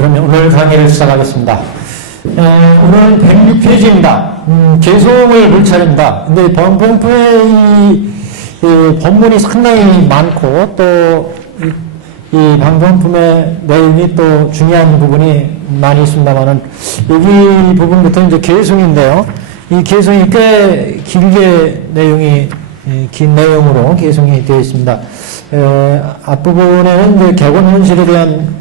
그러면 오늘 강의를 시작하겠습니다. 오늘은 106페이지입니다. 개송을 볼 차례입니다. 근데 방송품의 이 법문이 상당히 많고 또 이 방송품의 내용이 또 중요한 부분이 많이 있습니다만은 여기 부분부터 이제 개송인데요. 이 개송이 꽤 길게 내용이 긴 내용으로 개송이 되어 있습니다. 앞부분에는 이제 개권 현실에 대한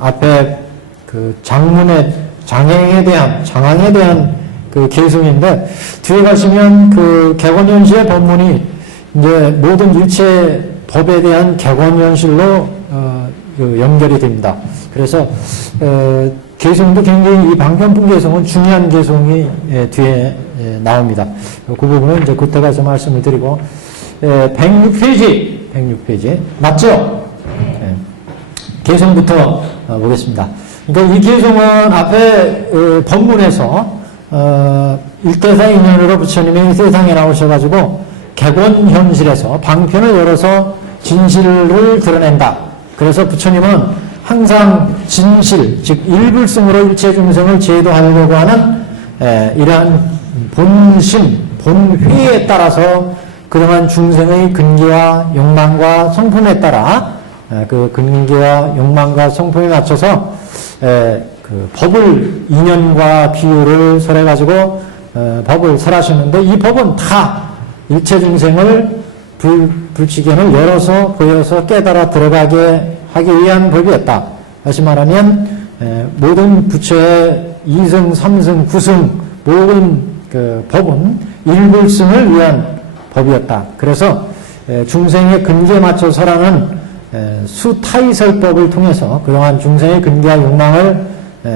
앞에 장문의 장항에 대한 그 개송인데, 뒤에 가시면 개권 현실의 법문이 이제 모든 일체 법에 대한 개권 현실로 연결이 됩니다. 그래서 개송도 굉장히 이 방편품 개송은 중요한 개송이 뒤에 나옵니다. 그 부분은 이제 그때 가서 말씀을 드리고, 106페이지 맞죠? 개송부터 보겠습니다. 그러니까 이 개송은 앞에 법문에서 일대사 인연으로 부처님이 세상에 나오셔가지고 개권 현실에서 방편을 열어서 진실을 드러낸다. 그래서 부처님은 항상 진실, 즉 일불승으로 일체 중생을 제도하려고 하는 이러한 본심, 본회에 따라서 그동안 중생의 근기와 욕망과 성품에 따라 그 근기와 욕망과 성품에 맞춰서 법을 인연과 비유를 설해가지고 법을 설하셨는데, 이 법은 다 일체 중생을 불치견을 열어서 보여서 깨달아 들어가게 하기 위한 법이었다. 다시 말하면 모든 부처의 2승, 3승, 9승 모든 법은 일불승을 위한 법이었다. 그래서 중생의 근기에 맞춰 설하는 수타이설법을 통해서 그동안 중생의 근기와 욕망을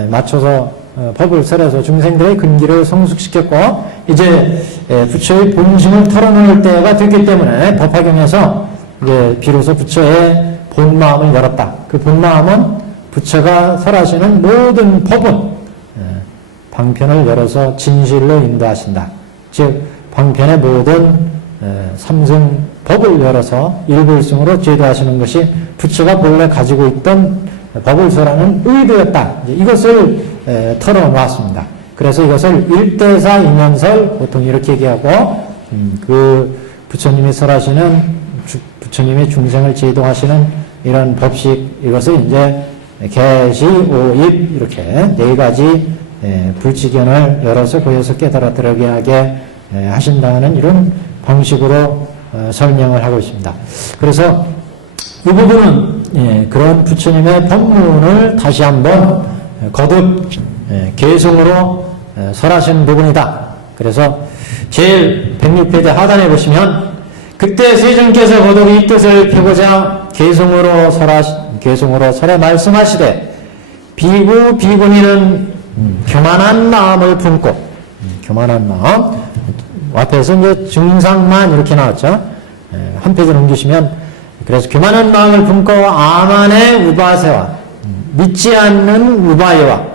맞춰서 법을 설해서 중생들의 근기를 성숙시켰고, 이제 부처의 본심을 털어놓을 때가 됐기 때문에 법화경에서 이제 비로소 부처의 본마음을 열었다. 그 본마음은 부처가 설하시는 모든 법은 방편을 열어서 진실로 인도하신다. 즉 방편의 모든 삼승 법을 열어서 일불승으로 제도하시는 것이 부처가 본래 가지고 있던 법을 설하는 의도였다. 이것을 털어놓았습니다. 그래서 이것을 일대사 인연설, 보통 이렇게 얘기하고, 그 부처님이 설하시는, 부처님이 중생을 제도하시는 이런 법식, 이것을 이제 개시, 오입, 이렇게 네 가지 불치견을 열어서 보여서 깨달아 들어게 하게 하신다는 이런 방식으로 설명을 하고 있습니다. 그래서 이 부분은 그런 부처님의 법문을 다시 한번 거듭 개송으로 설하신 부분이다. 그래서 제일 106페이지 하단에 보시면, 그때 세존께서 거듭 이 뜻을 펴고자 개송으로 설해 말씀하시되, 비구 비구니는 교만한 마음을 품고, 교만한 마음, 앞에서 이제 증상만 이렇게 나왔죠. 한 페이지 넘기시면, 그래서 교만한 마음을 품고 아만의 우바세와 믿지 않는 우바예와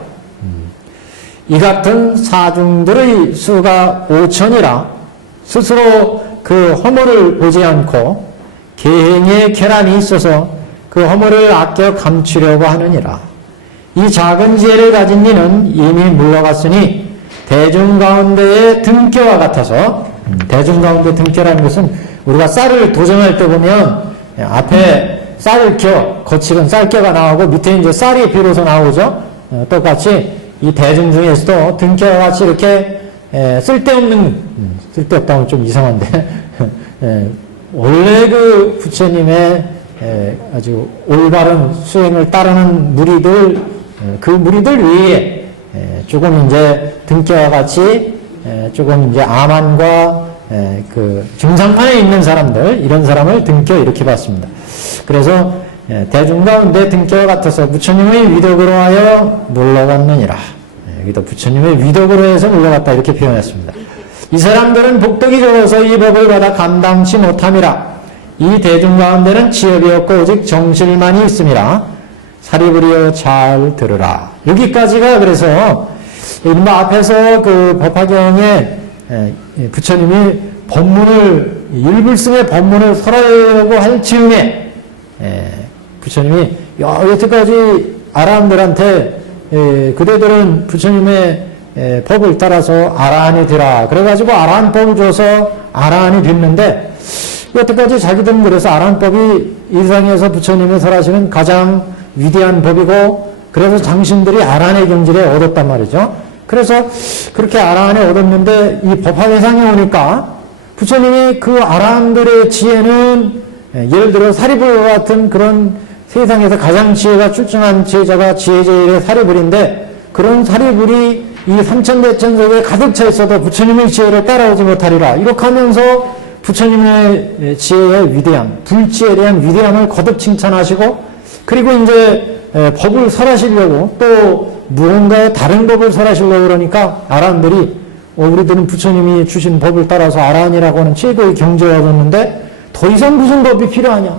이 같은 사중들의 수가 5천이라 스스로 그 허물을 보지 않고 계행에 결함이 있어서 그 허물을 아껴 감추려고 하느니라. 이 작은 지혜를 가진 이는 이미 물러갔으니 대중 가운데의 등뼈와 같아서, 대중 가운데 등뼈라는 것은 우리가 쌀을 도정할 때 보면 앞에 쌀겨, 거칠은 쌀겨가 나오고 밑에 이제 쌀이 비로소 나오죠. 똑같이 이 대중 중에서도 등겨와 같이 이렇게 쓸데없다면 좀 이상한데 원래 그 부처님의 아주 올바른 수행을 따르는 무리들, 그 무리들 위에 조금 이제 등겨와 같이 조금 이제 아만과 그 증상만에 있는 사람들, 이런 사람을 등겨 이렇게 봤습니다. 그래서 대중 가운데 등겨와 같아서 부처님의 위덕으로 하여 물러갔느니라. 여기도 부처님의 위덕으로 해서 물러갔다 이렇게 표현했습니다. 이 사람들은 복덕이 적어서 이 법을 받아 감당치 못함이라. 이 대중 가운데는 지엽이 없고 오직 정실만이 있음이라. 사리부리여 잘 들으라. 여기까지가 그래서 이른바 앞에서 그 법화경에 부처님이 법문을, 일불승의 법문을 설하려고 할 즈음에 부처님이 여태까지 아람들한테 그대들은 부처님의 법을 따라서 아라한이 되라. 그래가지고 아라한법을 줘서 아라한이 됐는데 여태까지 자기들은 그래서 아라한법이 이 세상에서 부처님이 설하시는 가장 위대한 법이고 그래서 당신들이 아라한의 경지를 얻었단 말이죠. 그래서 그렇게 아라한을 얻었는데 이 법화대상에 오니까 부처님이 그 아라한들의 지혜는 예를 들어 사리불과 같은 그런 세상에서 가장 지혜가 출중한 지혜자가 지혜제일의 사리불인데 그런 사리불이 이 삼천대천석에 가득 차 있어도 부처님의 지혜를 따라오지 못하리라. 이렇게 하면서 부처님의 지혜의 위대함, 불지에 대한 위대함을 거듭 칭찬하시고 그리고 이제 법을 설하시려고 또 무언가의 다른 법을 설하시려고 그러니까 아라한들이 우리들은 부처님이 주신 법을 따라서 아라한이라고 하는 최고의 경지에 얻었는데 더 이상 무슨 법이 필요하냐.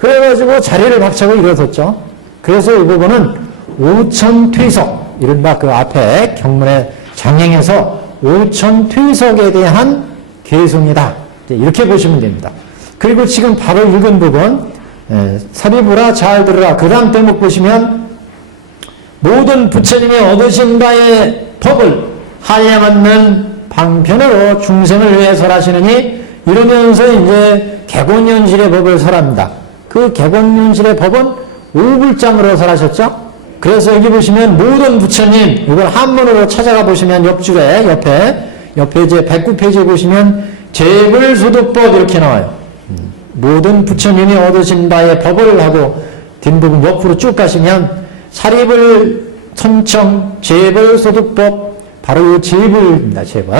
그래가지고 자리를 박차고 일어섰죠. 그래서 이 부분은 오천퇴석, 이른바 그 앞에 경문의 장행에서 오천퇴석에 대한 개성이다. 이렇게 보시면 됩니다. 그리고 지금 바로 읽은 부분, 사리불아 잘 들으라. 그 다음 대목 보시면 모든 부처님이 얻으신 바의 법을 한량없는 방편으로 중생을 위해 설하시느니 이러면서 이제 객원현실의 법을 설합니다. 그 객원현실의 법은 오불장으로 설하셨죠. 그래서 여기 보시면 모든 부처님, 이걸 한문으로 찾아가 보시면 옆줄에 옆에 이제 109페이지에 보시면 제불소득법 이렇게 나와요. 모든 부처님이 얻으신 바의 법을 하고 뒷부분 옆으로 쭉 가시면 사리불, 천청, 제불소득법 바로 이 제불입니다. 제불.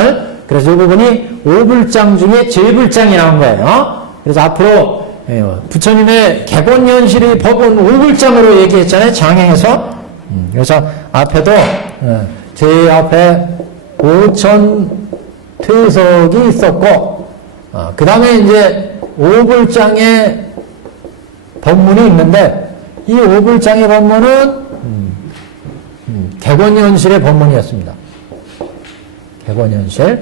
그래서 이 부분이 오불장 중에 제불장이 나온 거예요. 그래서 앞으로 부처님의 객원현실의 법은 오불장으로 얘기했잖아요. 장행에서. 그래서 앞에도 제 앞에 오천퇴석이 있었고 그 다음에 이제 오불장의 법문이 있는데 이 오불장의 법문은 객원현실의 법문이었습니다. 객원현실.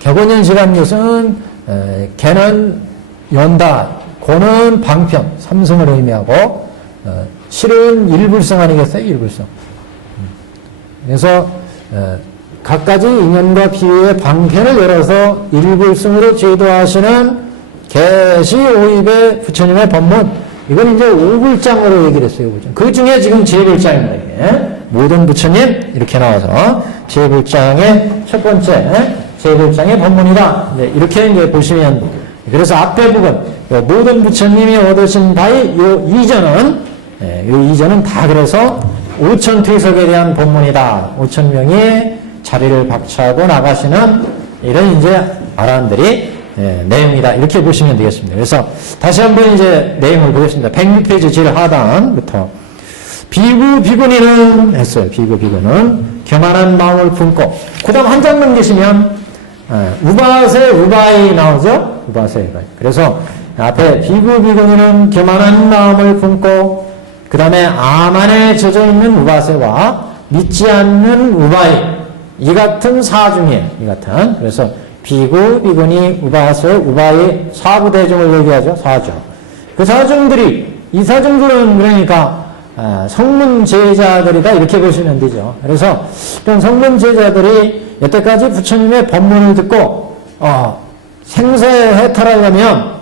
객원현실이라는 것은 개는 연다, 고는 방편, 삼성을 의미하고 실은 일불성 아니겠어요? 일불성. 그래서 각가지 인연과 비유의 방편을 열어서 일불성으로 제도하시는 개시오입의 부처님의 법문, 이건 이제 오불장으로 얘기를 했어요. 그 중에 지금 제불장입니다. 이게. 모든 부처님 이렇게 나와서 제불장의 첫 번째 제불장의 법문이다. 이렇게 이제 보시면, 그래서 앞에 부분 모든 부처님이 얻으신 바의 이 이전은 다 그래서 오천퇴석에 대한 법문이다. 5,000명이 자리를 박차고 나가시는 이런 이제 아라한들이 내용이다. 이렇게 보시면 되겠습니다. 그래서 다시 한번 이제 내용을 보겠습니다. 106페이지 제일 하단부터 비구 비구니는 했어요. 비구 비구는 교만한 마음을 품고, 그 다음 한 장 넘기시면 우바세 우바이 나오죠. 우바세 우바이. 그래서 앞에 비구 비구니는 교만한 마음을 품고, 그 다음에 아만에 젖어 있는 우바세와 믿지 않는 우바이, 이 같은 사중이에요. 이 같은. 그래서 비구 비구니 우바세 우바이 사부대중을 얘기하죠. 사중. 그 사중들이, 이 사중들은 그러니까 성문 제자들이다. 이렇게 보시면 되죠. 그래서 그런 성문 제자들이 여태까지 부처님의 법문을 듣고 생사해탈하려면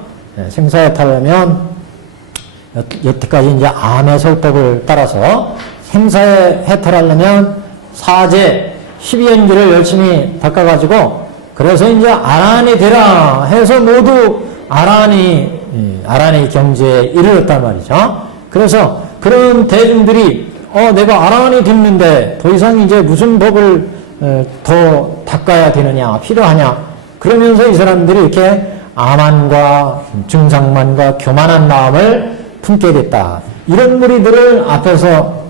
여태까지 이제 암의 설법을 따라서 생사해탈하려면 사제 12연기를 열심히 닦아가지고, 그래서 이제 아라한이 되라 해서 모두 아라한의 경지에 이르렀단 말이죠. 그래서 그런 대중들이 내가 아라한이 됐는데 더 이상 이제 무슨 법을 더 닦아야 되느냐, 필요하냐, 그러면서 이 사람들이 이렇게 아만과 중상만과 교만한 마음을 품게 됐다. 이런 무리들을 앞에서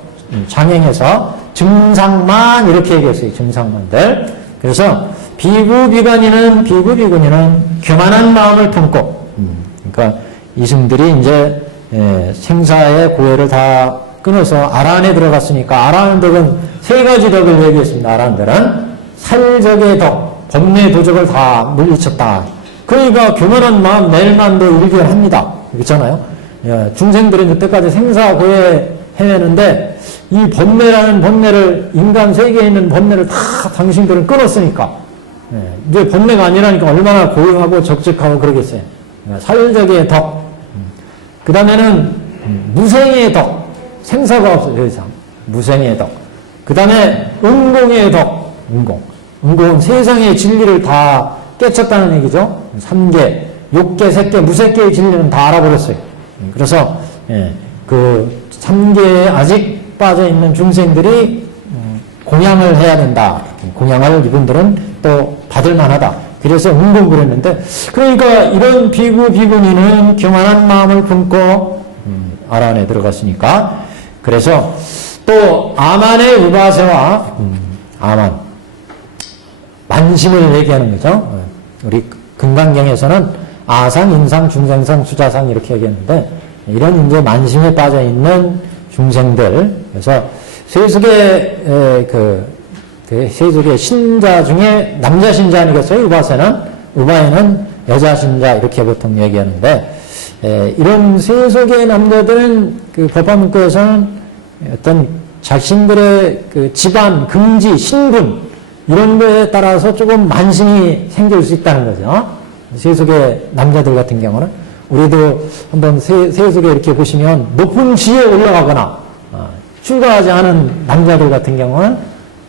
장행해서 증상만 이렇게 얘기했어요. 증상만들. 그래서 비구비구니는 교만한 마음을 품고, 그러니까 이승들이 이제 생사의 고해를 다 끊어서 아라한에 들어갔으니까, 아라한들은 세 가지 덕을 얘기했습니다. 아라한들은 살적의 덕, 법내 도적을 다 물리쳤다. 그러니까 교만한 마음 내일만도 일견합니다. 그렇잖아요. 중생들은 이때까지 생사 고해 해내는데 이 번뇌라는 번뇌를 인간 세계에 있는 번뇌를 다 당신들은 끊었으니까 이제 번뇌가 아니라니까 얼마나 고요하고 적적하고 그러겠어요. 사율적의 덕, 그 다음에는 무생의 덕, 생사가 없어요. 더 이상 무생의 덕. 그 다음에 은공의 덕, 은공은 세상의 진리를 다 깨쳤다는 얘기죠. 3계, 6계, 색계, 무색계의 진리는 다 알아버렸어요. 그래서 그 3계에 아직 빠져있는 중생들이 공양을 해야 된다. 공양을 이분들은 또 받을 만하다. 그래서 은공을 했는데, 그러니까 이런 비구, 비구니는 교만한 마음을 품고 알 안에 들어갔으니까, 그래서 또 아만의 우바세와 아만, 만심을 얘기하는 거죠. 우리 금강경에서는 아상, 인상, 중생상, 수자상 이렇게 얘기했는데, 이런 이제 만심에 빠져 있는 중생들, 그래서 세속의 세속의 신자 중에 남자 신자 아니겠어요? 우바에는 여자 신자 이렇게 보통 얘기하는데, 이런 세속의 남자들은 그 법화문구에서는 어떤 자신들의 그 집안, 금지, 신분 이런 거에 따라서 조금 만심이 생길 수 있다는 거죠. 세속의 남자들 같은 경우는 우리도 한번 세속에 이렇게 보시면 높은 지에 올라가거나 출가하지 않은 남자들 같은 경우는,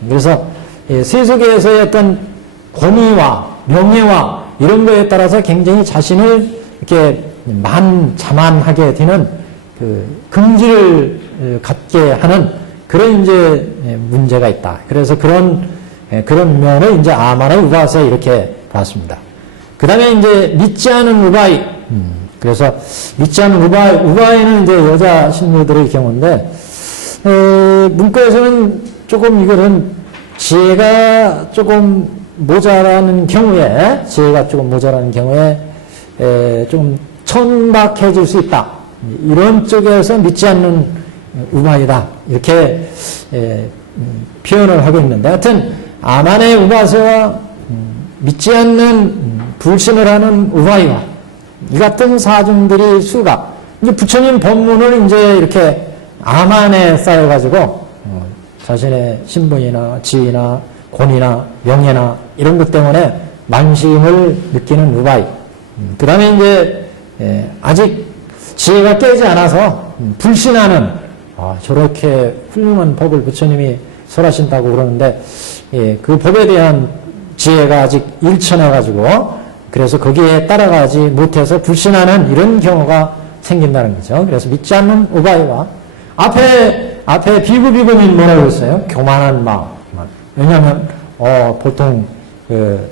그래서 세속에서의 어떤 권위와 명예와 이런 거에 따라서 굉장히 자신을 이렇게 자만하게 되는 그 금지를 갖게 하는 그런 이제 문제가 있다. 그래서 그런 면을 이제 아만의 우바세 이렇게 봤습니다. 그 다음에 이제 믿지 않은 우바이. 그래서 믿지 않은 우바이는 이제 여자 신부들의 경우인데, 문구에서는 조금 이거는 지혜가 조금 모자라는 경우에, 좀 천박해질 수 있다. 이런 쪽에서 믿지 않는 우바이다. 이렇게 표현을 하고 있는데, 하여튼 아만의 우바세와 믿지 않는 불신을 하는 우바이와 이 같은 사중들이 수가, 이제 부처님 법문을 이제 이렇게 아만에 쌓여가지고 자신의 신분이나 지위나 권위나 명예나 이런 것 때문에 만심을 느끼는 우바이. 그 다음에 이제 아직 지혜가 깨지 않아서 불신하는, 저렇게 훌륭한 법을 부처님이 설하신다고 그러는데 그 법에 대한 지혜가 아직 일천해가지고 그래서 거기에 따라가지 못해서 불신하는 이런 경우가 생긴다는 거죠. 그래서 믿지 않는 우바이와 앞에 비구비구는 뭐라고 했어요? 교만한 마음. 왜냐하면 보통 그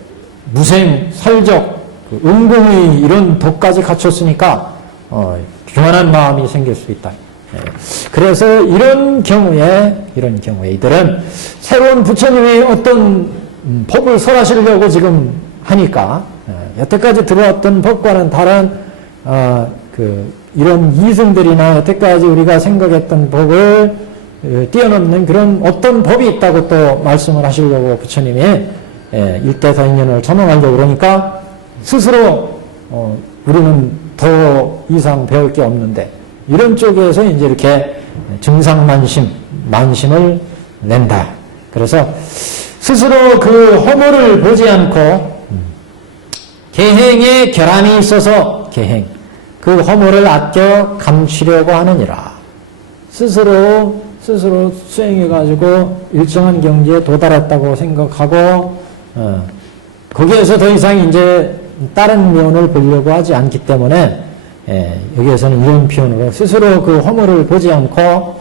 무생, 살적, 은공의 이런 덕까지 갖췄으니까 교만한 마음이 생길 수 있다. 그래서 이런 경우에 이들은 새로운 부처님이 어떤 법을 설하시려고 지금 하니까 여태까지 들어왔던 법과는 다른 이런 이승들이나 여태까지 우리가 생각했던 법을 뛰어넘는 그런 어떤 법이 있다고 또 말씀을 하시려고 부처님이 일대사인연을 전언하려고 그러니까 스스로 우리는 더 이상 배울 게 없는데 이런 쪽에서 이제 이렇게 만심을 낸다. 그래서 스스로 그 허물을 보지 않고 계행에 결함이 있어서 그 허물을 아껴 감추려고 하느니라. 스스로 수행해가지고 일정한 경지에 도달했다고 생각하고 거기에서 더 이상 이제 다른 면을 보려고 하지 않기 때문에 여기에서는 이런 표현으로 스스로 그 허물을 보지 않고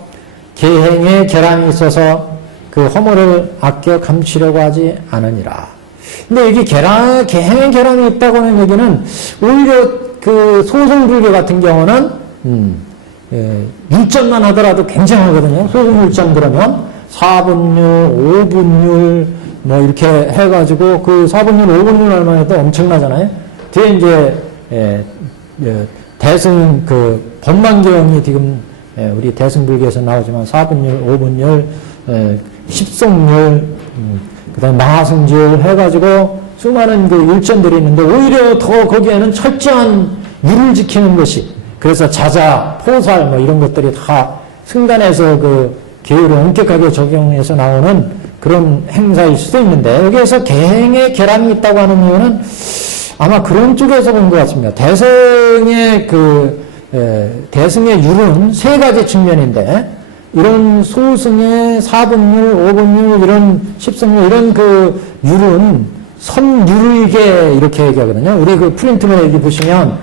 계행에 결함이 있어서 그 허물을 아껴 감추려고 하지 않으니라. 근데 여기 계행에 결함이 있다고 하는 얘기는 오히려 그 소승불교 같은 경우는 율전만 하더라도 굉장하거든요. 소승율전 그러면 4분율, 5분율 뭐 이렇게 해가지고 그 4분율, 5분율만 해도 엄청나잖아요. 뒤에 이제 대승 그 법만경이 지금 우리 대승불교에서 나오지만 4분율, 5분율, 10성율, 그다음에 마하승율 해가지고 수많은 그 율전들이 있는데 오히려 더 거기에는 철저한 율을 지키는 것이, 그래서 자자, 포살 뭐 이런 것들이 다 승단에서 그 계율을 엄격하게 적용해서 나오는 그런 행사일 수도 있는데 여기에서 계행의 결함이 있다고 하는 이유는 아마 그런 쪽에서 본 것 같습니다. 대승의 율은 세 가지 측면인데 이런 소승의 4분율, 5분율, 이런 10승율 이런 그 율은 선율의계 이렇게 얘기하거든요. 우리 그 프린트맨 여기 보시면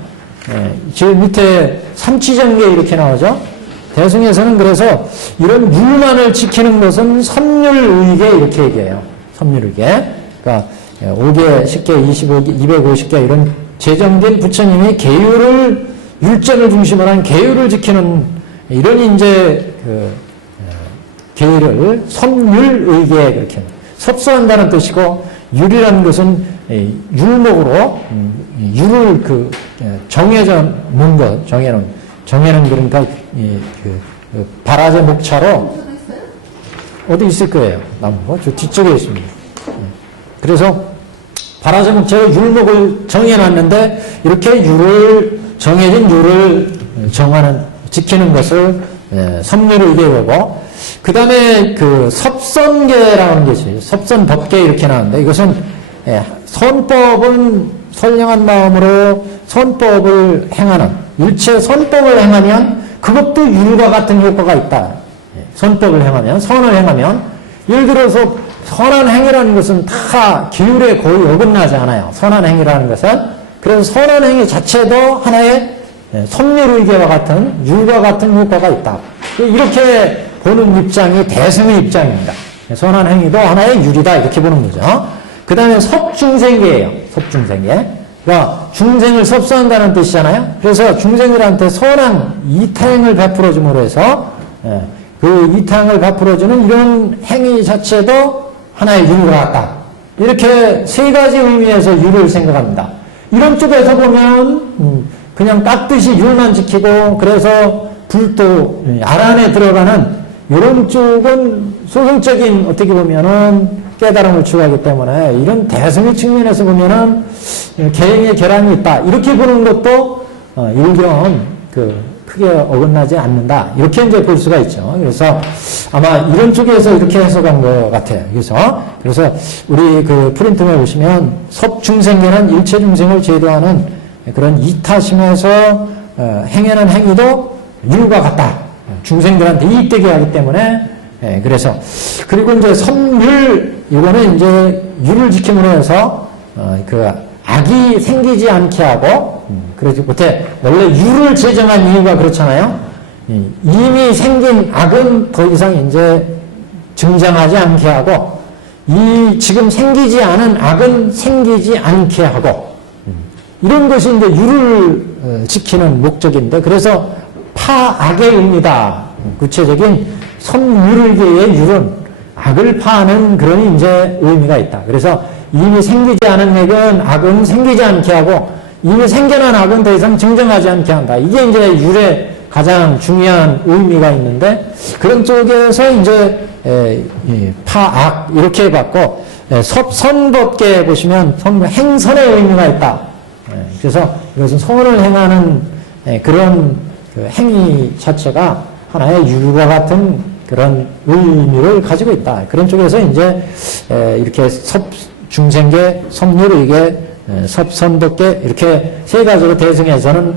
지금 밑에 삼치전계 이렇게 나오죠. 대승에서는 그래서 이런 율만을 지키는 것은 선율의계 이렇게 얘기해요. 선율의계. 그러니까 5개, 10개, 25개, 250개 이런 제정된 부처님이 계율을 율전을 중심으로 한 계율을 지키는 이런 이제 계율을 선율의계 그렇게 섭수한다는 뜻이고 율이라는 것은 율목으로 율을 정해져 놓은 것 정해놓은 그러니까 바라제 목차로 어디 있을 거예요. 나무가 저 뒤쪽에 있습니다. 그래서 바라제 목차로 율목을 정해놨는데 이렇게 정해진 율을 지키는 것을 선율의계고 그 다음에 그 섭선계라는 게 있어요. 섭선법계 이렇게 나오는데 이것은 선법은 선량한 마음으로 선법을 행하는 일체 선법을 행하면 그것도 율과 같은 효과가 있다. 선법을 행하면 선을 행하면 예를 들어서 선한 행위라는 것은 다 기율에 거의 어긋나지 않아요. 선한 행위라는 것은 그래서 선한 행위 자체도 하나의 선율의계와 같은 율과 같은 효과가 있다. 이렇게 보는 입장이 대승의 입장입니다. 선한 행위도 하나의 율이다 이렇게 보는 거죠. 그 다음에 섭중생계예요. 섭중생계. 그러니까 중생을 섭수한다는 뜻이잖아요. 그래서 중생들한테 선한 이타행을 베풀어줌으로 해서 그 이타행을 베풀어주는 이런 행위 자체도 하나의 율과 같다. 이렇게 세 가지 의미에서 율을 생각합니다. 이런 쪽에서 보면 그냥 깍듯이 율만 지키고 그래서 불도 알 안에 들어가는 이런 쪽은 소승적인 어떻게 보면은 깨달음을 추구하기 때문에 이런 대승의 측면에서 보면은 계행의 결함이 있다. 이렇게 보는 것도 일견 크게 어긋나지 않는다. 이렇게 이제 볼 수가 있죠. 그래서 아마 이런 쪽에서 이렇게 해석한 것 같아요. 그래서 우리 그 프린트에 보시면 섭중생계는 일체 중생을 제도하는 그런 이타심에서 행하는 행위도 율과 같다. 중생들한테 이익되게 하기 때문에 그래서 그리고 이제 선율 이거는 이제 율을 지킴으로 해서 그 악이 생기지 않게 하고 그러지 못해 원래 율을 제정한 이유가 그렇잖아요. 이미 생긴 악은 더 이상 이제 증장하지 않게 하고 이 지금 생기지 않은 악은 생기지 않게 하고 이런 것이 이제 율을 지키는 목적인데 그래서 파악의 의미다. 구체적인 선율의계의 율은 악을 파하는 그런 이제 의미가 있다. 그래서 이미 생기지 않은 악은 생기지 않게 하고 이미 생겨난 악은 더 이상 증정하지 않게 한다. 이게 이제 율의 가장 중요한 의미가 있는데 그런 쪽에서 이제 파악 이렇게 봤고 선법계 보시면 행선의 의미가 있다. 그래서 이것은 선을 행하는 그런 그 행위 자체가 하나의 율과 같은 그런 의미를 가지고 있다. 그런 쪽에서 이제 이렇게 섭중생계, 섭율의계, 섭선법계 이렇게 세 가지로 대승해서는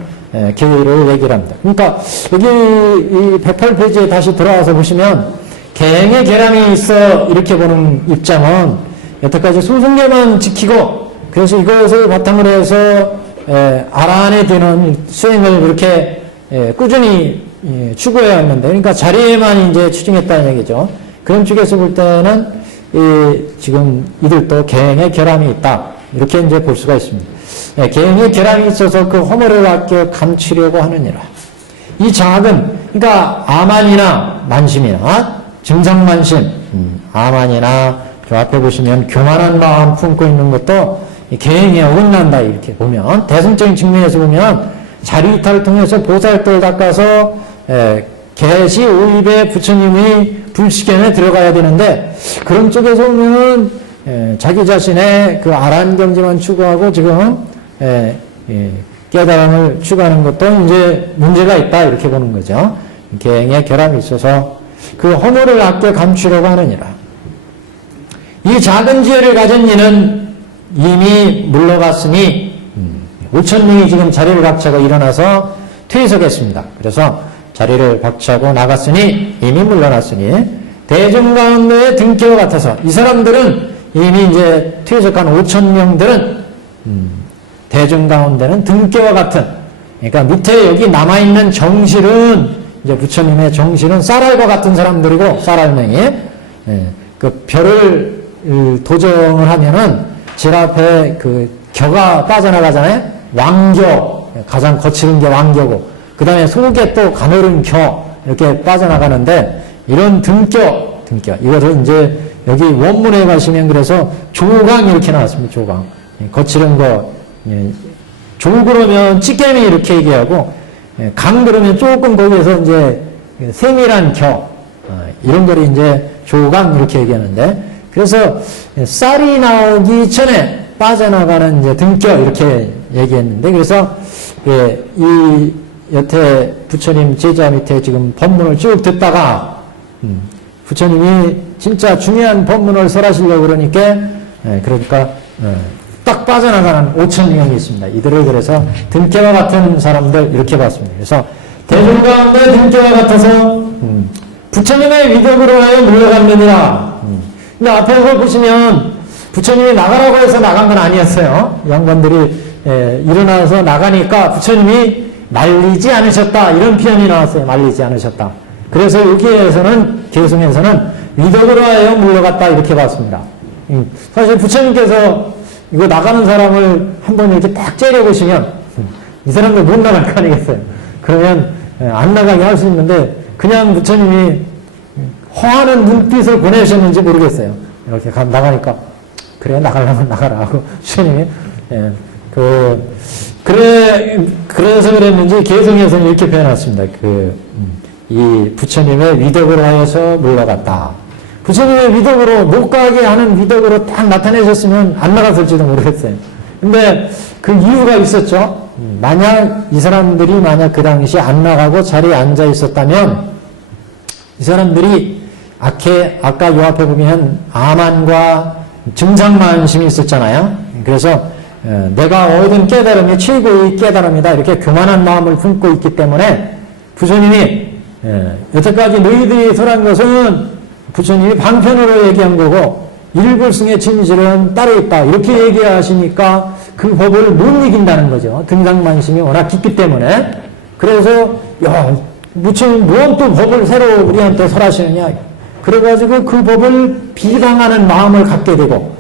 계율을 얘기를 합니다. 그러니까 여기 이 108페이지에 다시 돌아와서 보시면 계행의 결함이 있어 이렇게 보는 입장은 여태까지 소승계만 지키고 그래서 이것을 바탕으로 해서 알 안에 드는 수행을 그렇게 꾸준히 추구해야 하는데 그러니까 자리에만 이제 추진했다는 얘기죠. 그런 쪽에서 볼 때는 지금 이들도 계행의 결함이 있다. 이렇게 이제 볼 수가 있습니다. 계행의 결함이 있어서 그 허물을 아껴 감추려고 하느니라. 이 자학은 그러니까 아만이나 만심이나 증상만심, 아만이나 저 앞에 보시면 교만한 마음 품고 있는 것도 계행에 어긋난다 이렇게 보면 대승적인 측면에서 보면 자리이탈을 통해서 보살도를 닦아서 계시 오입에 부처님이 불식견에 들어가야 되는데 그런 쪽에서 보면 자기 자신의 그 아란경지만 추구하고 지금 깨달음을 추구하는 것도 이제 문제가 있다 이렇게 보는 거죠. 계행에 결함이 있어서 그 허물을 아껴 감추려고 하느니라. 이 작은 지혜를 가진 이는 이미 물러갔으니 5,000명이 지금 자리를 박차고 일어나서 퇴석했습니다. 그래서 자리를 박차고 나갔으니 이미 물러났으니 대중 가운데 등기와 같아서 이 사람들은 이미 이제 퇴석한 5,000명들은 대중 가운데는 등기와 같은, 그러니까 밑에 여기 남아있는 정실은 이제 부처님의 정실은 쌀알과 같은 사람들이고 쌀알맹이 그 별을 도정을 하면은 질 앞에 그 겨가 빠져나가잖아요. 왕겨, 가장 거칠은 게 왕겨고 그 다음에 속에 또 가늘은 겨 이렇게 빠져나가는데 이런 등겨 이것을 이제 여기 원문에 가시면 그래서 조강 이렇게 나왔습니다. 조강 거칠은 거 조 그러면 찌개미 이렇게 얘기하고 강 그러면 조금 거기에서 이제 세밀한 겨 이런 거를 이제 조강 이렇게 얘기하는데 그래서 쌀이 나오기 전에 빠져나가는 이제 등겨 이렇게 얘기했는데 그래서 이 여태 부처님 제자 밑에 지금 법문을 쭉 듣다가 부처님이 진짜 중요한 법문을 설하시려고 그러니까 딱 빠져나가는 5,000명이 있습니다. 이들을 그래서 등겨와 같은 사람들 이렇게 봤습니다. 그래서 대중 가운데 등겨와 같아서 부처님의 위덕으로 하여 물러갔느니라. 근데 앞에서 보시면 부처님이 나가라고 해서 나간 건 아니었어요. 양반들이 일어나서 나가니까 부처님이 말리지 않으셨다 이런 표현이 나왔어요. 말리지 않으셨다. 그래서 여기에서는 개성에서는 위덕으로 하여 물러갔다 이렇게 봤습니다. 사실 부처님께서 이거 나가는 사람을 한번 이렇게 딱 째려보시면 이 사람들 못 나갈 거 아니겠어요. 그러면 안 나가게 할 수 있는데 그냥 부처님이 허하는 눈빛을 보내셨는지 모르겠어요. 이렇게 나가니까 그래 나가려면 나가라 하고 부처님이 그래서 그랬는지 개성에서는 이렇게 표현했습니다. 이 부처님의 위덕으로 하여서 물러갔다. 부처님의 위덕으로 못 가게 하는 위덕으로 딱 나타내셨으면 안 나갔을지도 모르겠어요. 근데 그 이유가 있었죠. 만약 이 사람들이 그 당시 안 나가고 자리에 앉아 있었다면 이 사람들이 아까 요 앞에 보면 아만과 증상만심이 있었잖아요. 그래서 내가 얻은 깨달음이 최고의 깨달음이다 이렇게 교만한 마음을 품고 있기 때문에 부처님이 여태까지 너희들이 설한 것은 부처님이 방편으로 얘기한 거고 일불승의 진실은 따로 있다 이렇게 얘기하시니까 그 법을 못 이긴다는 거죠. 등상만심이 워낙 깊기 때문에. 그래서 야 부처님 무언 또 법을 새로 우리한테 설하시느냐 그래가지고 그 법을 비방하는 마음을 갖게 되고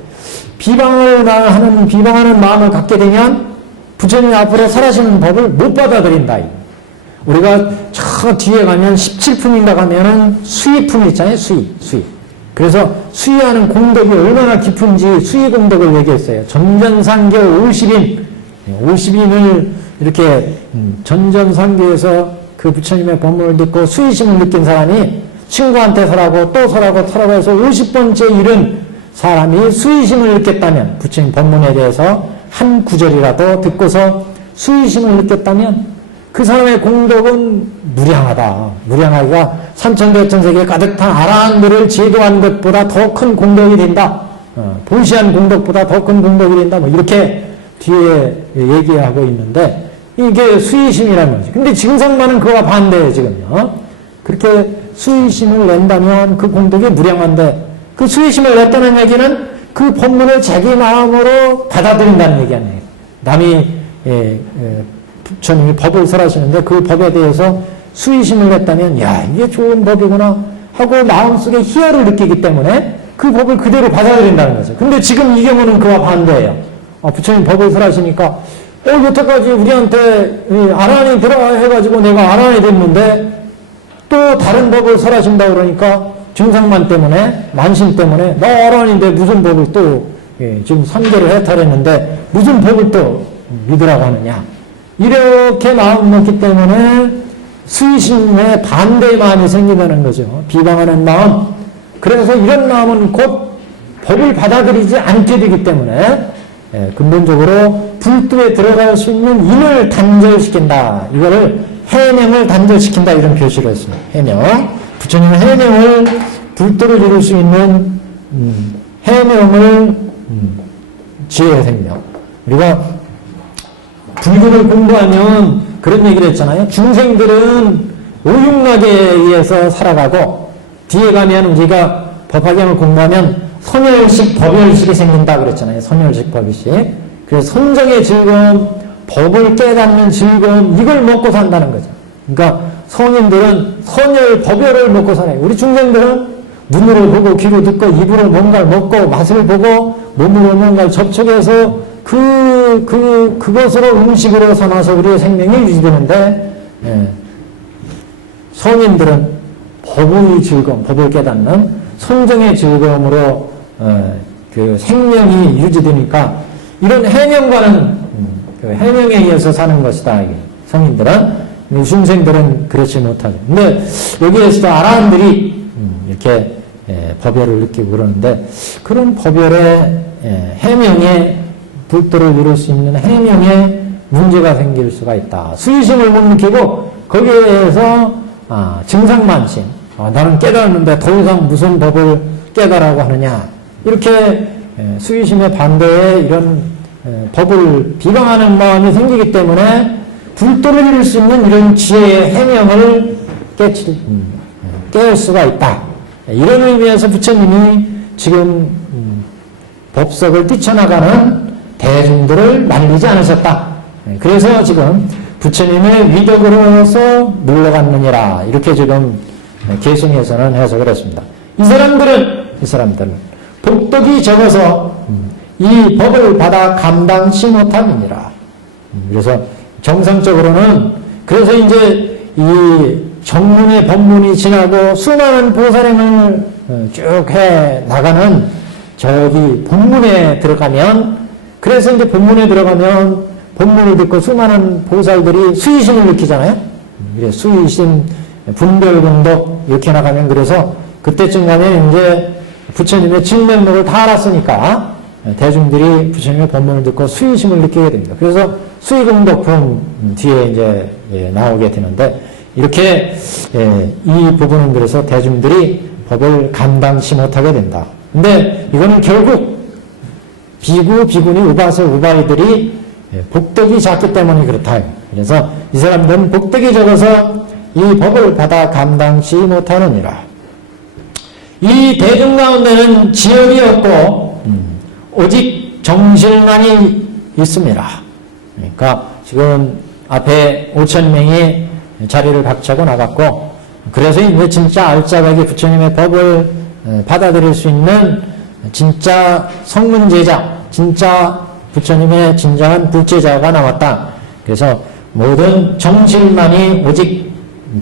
비방하는 마음을 갖게 되면 부처님 앞으로 설하시는 법을 못 받아들인다. 우리가 저 뒤에 가면 17품인가 가면은 수의품이 있잖아요. 수의. 그래서 수의하는 공덕이 얼마나 깊은지 수의 공덕을 얘기했어요. 전전상교 50인을 이렇게 전전상교에서 그 부처님의 법문을 듣고 수의심을 느낀 사람이 친구한테 설하고 또 설하고 해서 50번째 이른 사람이 수의심을 느꼈다면 부처님 법문에 대해서 한 구절이라도 듣고서 수의심을 느꼈다면 그 사람의 공덕은 무량하다. 무량하기가 삼천대천세계에 가득 탄 아라한들을 제도한 것보다 더 큰 공덕이 된다. 보시한 공덕보다 더 큰 공덕이 된다. 뭐 이렇게 뒤에 얘기하고 있는데 이게 수의심이라는 거지. 근데 증상만은 그와 반대예요. 지금요. 그렇게 수의심을 낸다면 그 공덕이 무량한데 그 수의심을 냈다는 얘기는 그 법문을 자기 마음으로 받아들인다는 얘기 아니에요. 남이 부처님이 법을 설하시는데 그 법에 대해서 수의심을 냈다면 야 이게 좋은 법이구나 하고 마음속에 희열을 느끼기 때문에 그 법을 그대로 받아들인다는 거죠. 근데 지금 이 경우는 그와 반대예요. 부처님 법을 설하시니까 여태까지 우리한테 아란이 들어와 해가지고 내가 아란이 됐는데 또 다른 법을 설하신다 그러니까 증상만 때문에 만심 때문에 나 아란인데 무슨 법을 또 지금 3개를 해탈했는데 무슨 법을 또 믿으라고 하느냐 이렇게 마음 먹기 때문에 수의심에 반대의 마음이 생긴다는 거죠. 비방하는 마음. 그래서 이런 마음은 곧 법을 받아들이지 않게 되기 때문에 근본적으로 불도에 들어갈 수 있는 인을 단절시킨다. 이거를 해명을 단절시킨다 이런 표시를 했습니다. 해명. 부처님은 해명을 불도를 이룰 수 있는 해명을 지혜의 생명. 우리가 불교를 공부하면 그런 얘기를 했잖아요. 중생들은 오육락에 의해서 살아가고 뒤에 가면 우리가 법화경을 공부하면 선열식, 법열식이 생긴다 그랬잖아요. 선열식, 법열식. 그래서 선정의 즐거움, 법을 깨닫는 즐거움, 이걸 먹고 산다는 거죠. 그러니까 성인들은 선열, 법열을 먹고 살아요. 우리 중생들은 눈으로 보고, 귀로 듣고, 입으로 뭔가를 먹고, 맛을 보고, 몸으로 뭔가를 접촉해서 그것으로 음식으로 삼아서 우리의 생명이 유지되는데, 성인들은 법의 즐거움, 법을 깨닫는 선정의 즐거움으로 그 생명이 유지되니까 이런 해명과는 그 해명에 의해서 사는 것이다. 성인들은. 중생들은 그렇지 못하죠. 근데 여기에서도 아라한들이 이렇게 법열을 느끼고 그러는데 그런 법열의 해명에 불도를 이룰 수 있는 해명에 문제가 생길 수가 있다. 수의심을 못 느끼고 거기에 대해서 증상만심. 나는 깨달았는데 더 이상 무슨 법을 깨달으라고 하느냐. 이렇게 수의심의 반대에 이런 법을 비방하는 마음이 생기기 때문에 불도를 이룰 수 있는 이런 지혜의 해명을 깨울 수가 있다. 이런 의미에서 부처님이 지금 법석을 뛰쳐나가는 대중들을 말리지 않으셨다. 그래서 지금 부처님의 위덕으로서 물러갔느니라. 이렇게 지금 계승해서는 해석을 했습니다. 이 사람들은 복덕이 적어서 이 법을 받아 감당치 못함이니라. 그래서 정상적으로는 그래서 이제 이 정문의 법문이 지나고 수많은 보살행을 쭉 해 나가는 저기 본문에 들어가면 그래서 이제 본문에 들어가면 본문을 듣고 수많은 보살들이 수의심을 느끼잖아요. 수의심, 분별공덕 이렇게 나가면 그래서 그때쯤 가면 이제 부처님의 진면목을 다 알았으니까 대중들이 부처님의 법문을 듣고 수의심을 느끼게 됩니다. 그래서 수의공덕품 뒤에 이제 나오게 되는데 이렇게 이 부분은 그래서 대중들이 법을 감당치 못하게 된다. 근데 이거는 결국 비구, 비구니, 우바세, 우바이들이 복덕이 작기 때문에 그렇다. 그래서 이 사람들은 복덕이 적어서 이 법을 받아 감당치 못하느니라. 이 대중 가운데는 지연이 없고 오직 정실만이 있습니다. 그러니까 지금 앞에 5,000명이 자리를 박차고 나갔고 그래서 이제 진짜 알짜배기 부처님의 법을 받아들일 수 있는 진짜 성문제자, 진짜 부처님의 진정한 불제자가 나왔다. 그래서 모든 정실만이 오직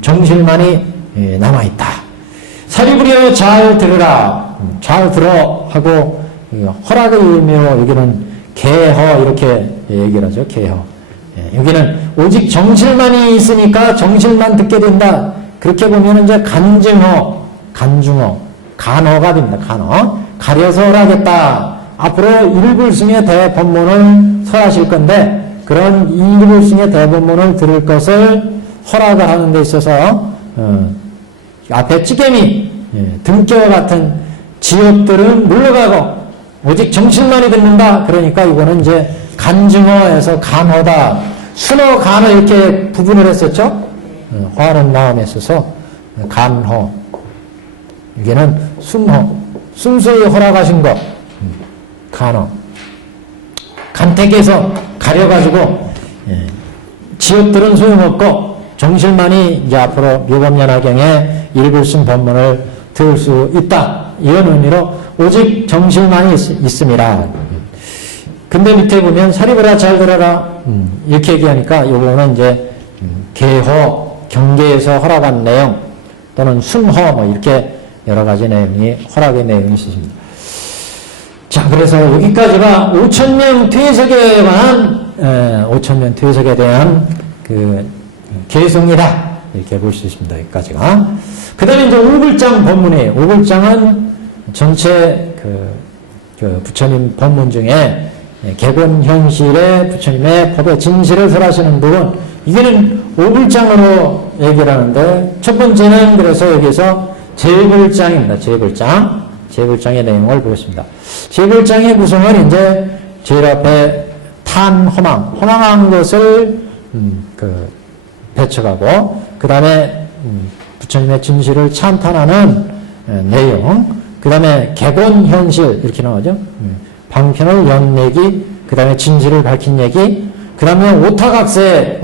정실만이 남아있다. 사리부려 잘 들으라. 잘 들어 하고 허락의 의미로 여기는 개허 이렇게 얘기를 하죠. 개허. 여기는 오직 정실만이 있으니까 정실만 듣게 된다. 그렇게 보면 이제 간증허, 간중허, 간허가 됩니다. 간허. 가려서 허락했다. 앞으로 일불승의 대법문을 설하실 건데 그런 일불승의 대법문을 들을 것을 허락을 하는 데 있어서 앞에 찌개미, 등뼈와 같은 지역들은 물러가고 오직 정신만이 듣는다. 그러니까 이거는 이제 간증어에서 간허다. 순허, 간허 이렇게 구분을 했었죠. 화하는 마음에 있어서 간허. 여기는 순허. 순수히 허락하신 것. 간허. 간택해서 가려가지고 지역들은 소용없고 정실만이 이제 앞으로 묘법연화경의 일불승 법문을 들을 수 있다. 이런 의미로 오직 정실만이 있음이라. 근데 밑에 보면 사리부라 잘 들어라 이렇게 얘기하니까 요거는 이제 개허, 경계에서 허락한 내용 또는 순허 뭐 이렇게 여러 가지 내용이 허락의 내용이 있습니다. 자, 그래서 여기까지가 5,000명 퇴석에 관한 5,000명 퇴석에 대한 그 계승이다 이렇게 볼 수 있습니다. 여기까지가. 그 다음에 이제 오불장 법문이에요. 오불장은 전체 그 부처님 법문 중에 개곤 현실의 부처님의 법의 진실을 설하시는 부분, 이게는 오불장으로 얘기를 하는데, 첫 번째는 그래서 여기서 제불장입니다. 제불장의 내용을 보겠습니다. 제불장의 구성은 이제 제일 앞에 허망한 것을 배척하고, 그 다음에 부처님의 진실을 찬탄하는 내용, 그 다음에 개본현실 이렇게 나오죠. 방편을 연 얘기, 그 다음에 진실을 밝힌 얘기, 그 다음에 오타각세에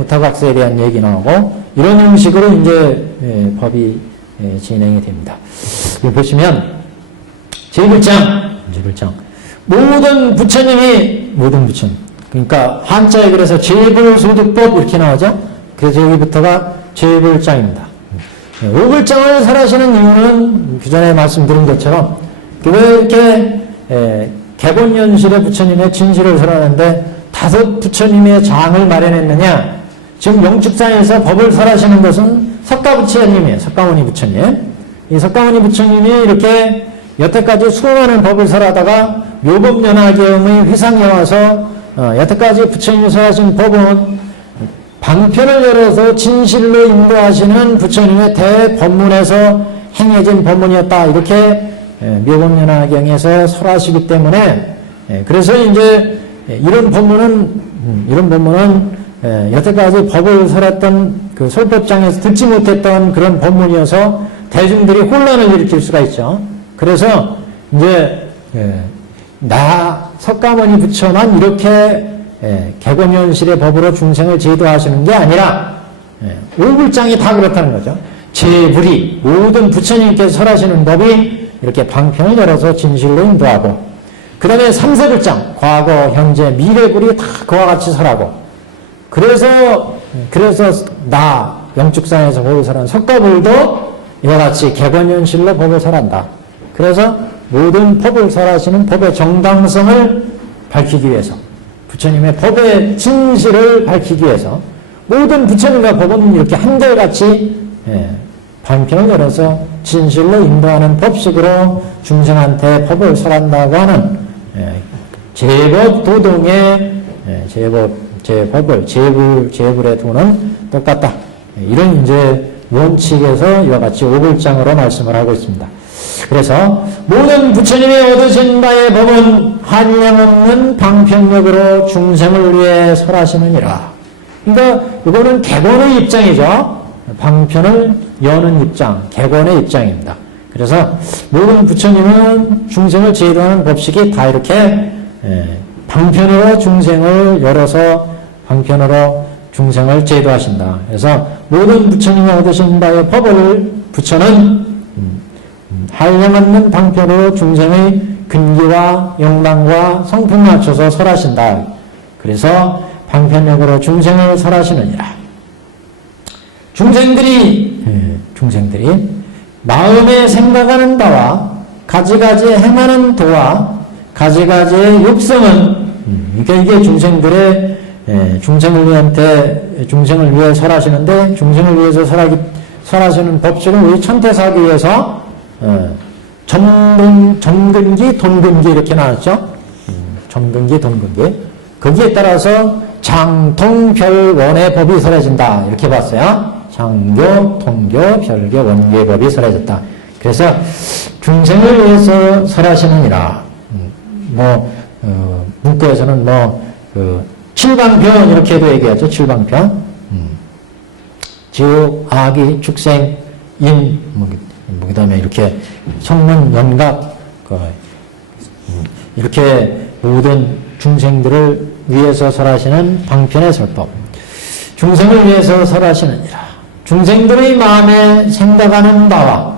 대한 얘기 나오고, 이런 형식으로 이제 법이 진행이 됩니다. 여기 보시면 제불장 모든 부처님, 그러니까 한자에 그래서 제불소득법 이렇게 나오죠. 그래서 여기부터가 제불장입니다. 오불장을 설하시는 이유는 그전에 말씀드린 것처럼 왜 이렇게 개본연실의 부처님의 진실을 설하는데 5 부처님의 장을 마련했느냐? 지금 영축상에서 법을 설하시는 것은 석가부처님이에요. 석가모니 부처님. 이 석가모니 부처님이 이렇게 여태까지 수많은 법을 설하다가 묘법연화계음의 휘상에 와서 여태까지 부처님이 설하신 법은 방편을 열어서 진실로 인도하시는 부처님의 대법문에서 행해진 법문이었다. 이렇게 묘법연화경에서 설하시기 때문에 그래서 이제 이런 법문은 여태까지 법을 설했던 그 설법장에서 듣지 못했던 그런 법문이어서 대중들이 혼란을 일으킬 수가 있죠. 그래서 이제 석가모니 부처만 이렇게 개본현실의 법으로 중생을 제도하시는 게 아니라 오불장이 다 그렇다는 거죠. 제불이 모든 부처님께서 설하시는 법이 이렇게 방편을 열어서 진실로 인도하고, 그 다음에 삼세불장 과거, 현재, 미래불이 다 그와 같이 설하고, 그래서 영축상에서 법을 설한 석가불도 이와 같이 개본현실로 법을 설한다. 그래서 모든 법을 설하시는 법의 정당성을 밝히기 위해서, 부처님의 법의 진실을 밝히기 위해서 모든 부처님과 법은 이렇게 한결같이 방편을 열어서 진실로 인도하는 법식으로 중생한테 법을 설한다고 하는 제법도동의 제불의 도는 똑같다. 이런 이제 원칙에서 이와 같이 오불장으로 말씀을 하고 있습니다. 그래서 모든 부처님이 얻으신 바의 법은 한량없는 방편력으로 중생을 위해 설하시느니라. 그러니까 이거는 개본의 입장이죠. 방편을 여는 입장, 개본의 입장입니다. 그래서 모든 부처님은 중생을 제도하는 법식이 다 이렇게 방편으로 중생을 열어서 방편으로 중생을 제도하신다. 그래서 모든 부처님이 얻으신 바의 법을 부처는 한량없는 방편으로 중생의 근기와 욕망과 성품에 맞춰서 설하신다. 그래서 방편력으로 중생을 설하시느니라. 중생들이 마음에 생각하는 바와 가지가지 행하는 도와 가지가지의 육성은 이게 중생들의 중생을 위해 설하시는데, 중생을 위해서 설하시는 법칙은 우리 천태사기 위해서 점근기, 돈근기 이렇게 나왔죠. 점근기, 돈근기. 거기에 따라서 장통별원의 법이 설해진다 이렇게 봤어요. 장교, 통교, 별교, 원교의 법이 설해졌다. 그래서 중생을 위해서 설하시느니라. 문구에서는 칠방편 이렇게도 얘기하죠. 칠방편. 지옥, 아기, 축생, 인, 그 다음에 이렇게 성문, 연각, 이렇게 모든 중생들을 위해서 설하시는 방편의 설법. 중생을 위해서 설하시느니라. 중생들의 마음에 생각하는 바와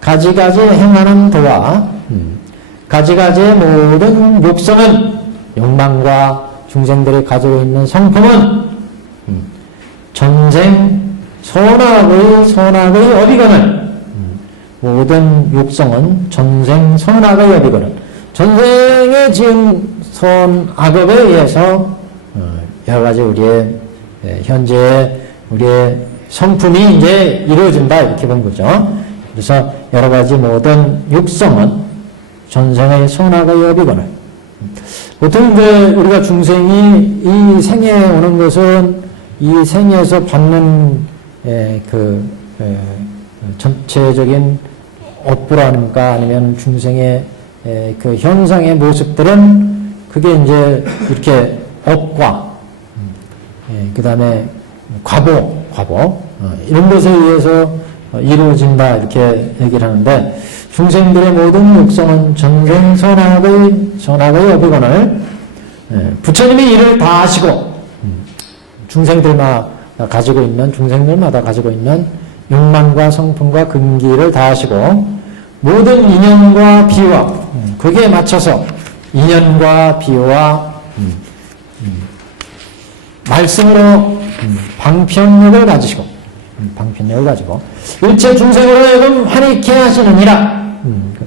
가지가지 행하는 도와 가지가지의 모든 욕성은, 욕망과 중생들이 가지고 있는 성품은 전생 선악의 어비거늘, 모든 욕성은 전생 선악의 어비거늘, 전생에 지은 선악업에 의해서 여러 가지 우리의 현재 우리의 성품이 이제 이루어진다 이렇게 본 거죠. 그래서 여러 가지 모든 육성은 전생의 선악의 업이거늘. 보통 이제 우리가 중생이 이 생에 오는 것은 이 생에서 받는 전체적인 업보라는가 아니면 중생의 그 현상의 모습들은 그게 이제 이렇게 업과 그 다음에 과보 이런 것에 의해서 이루어진다 이렇게 얘기를 하는데 중생들의 모든 육성은 전생 선악의 업이거늘 부처님이 이를 다 하시고 중생들마다 가지고 있는 욕망과 성품과 근기를 다 하시고 모든 인연과 비유와 거기에 맞춰서 인연과 비유와 말씀으로 방편력을 가지고 일체 중생으로 하여금 환희케 하시느니라.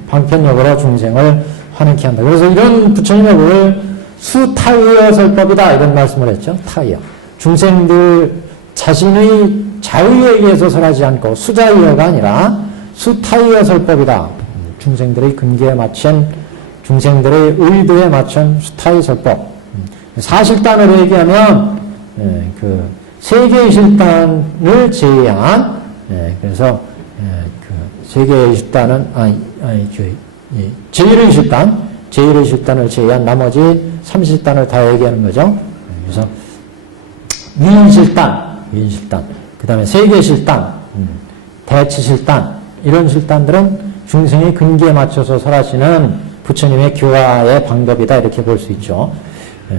방편력으로 중생을 환희케 한다. 그래서 이런 부처님의 법을 수타의어 설법이다 이런 말씀을 했죠. 타의어. 중생들 자신의 자의에 의해서 설하지 않고 수자의어가 아니라 수타의어 설법이다. 중생들의 근기에 맞춘 중생들의 의도에 맞춘 수타의 설법. 사실단으로 얘기하면 그 세계의 실단을 제외한 그래서 그 세계의 실단은 제일의 실단을 제외한 나머지 30단을 다 얘기하는 거죠. 그래서 위인실단, 그 다음에 세계실단, 대치실단 이런 실단들은 중생의 근기에 맞춰서 설하시는 부처님의 교화의 방법이다 이렇게 볼 수 있죠.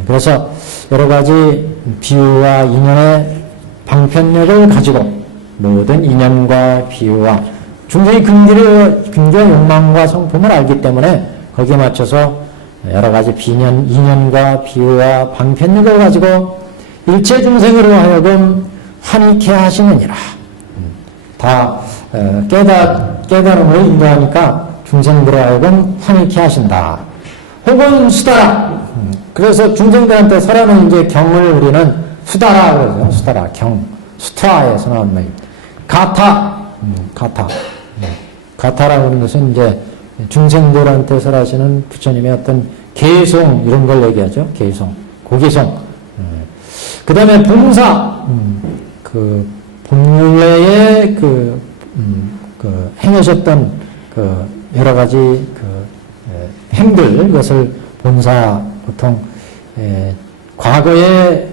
그래서 여러 가지 비유와 인연의 방편력을 가지고 모든 인연과 비유와 중생의 근기와 욕망과 성품을 알기 때문에 거기에 맞춰서 여러 가지 인연과 비유와 방편력을 가지고 일체 중생으로 하여금 환희케 하시느니라. 다 깨달음을 인도하니까 중생으로 하여금 환희케 하신다. 혹은 수다라. 그래서 중생들한테 설하는 이제 경을 우리는 수다라 그러죠. 수다라, 경. 수타에서 나온 말. 가타라고 하는 것은 이제 중생들한테 설하시는 부처님의 어떤 개송, 이런 걸 얘기하죠. 개송, 고개송. 그 다음에 봉사, 그, 본래에 행하셨던 여러 가지 행들, 이것을 본사, 보통, 과거에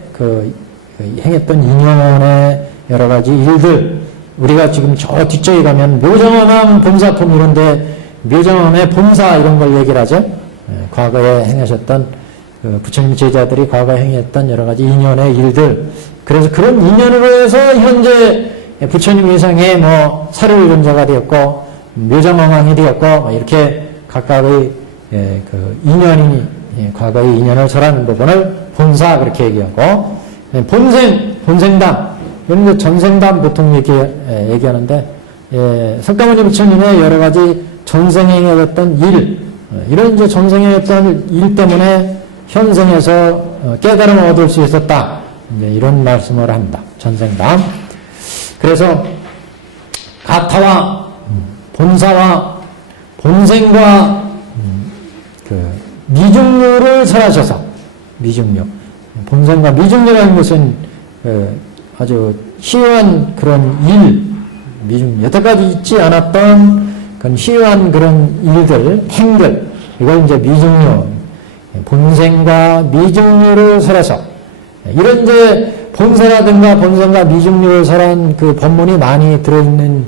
행했던 인연의 여러 가지 일들, 우리가 지금 저 뒤쪽에 가면 묘정원왕 본사품 이런데 묘정원의 본사 이런 걸 얘기를 하죠. 과거에 행하셨던 부처님 제자들이 과거에 행했던 여러 가지 인연의 일들, 그래서 그런 인연으로 해서 현재 부처님 위상에 뭐 사를 이룬 자가 되었고 묘정왕왕이 되었고 이렇게 각각의 과거의 인연을 설하는 부분을 본사 그렇게 얘기하고, 본생담, 이런 게 전생담 보통 얘기하는데, 석가모니 부처님의 여러 가지 전생에 행했던 일, 이런 이제 전생에 했던 일 때문에 현생에서 깨달음을 얻을 수 있었다. 이제 이런 말씀을 합니다. 전생담. 그래서 가타와 본사와 본생과 미중류를 설하셔서, 미중류. 본생과 미중류라는 것은 아주 희유한 그런 미중류. 여태까지 있지 않았던 그런 희유한 그런 일들, 행들, 이걸 이제 미중류. 본생과 미중류를 설해서, 이런 이제 본사라든가 본생과 미중류를 설한 그 법문이 많이 들어있는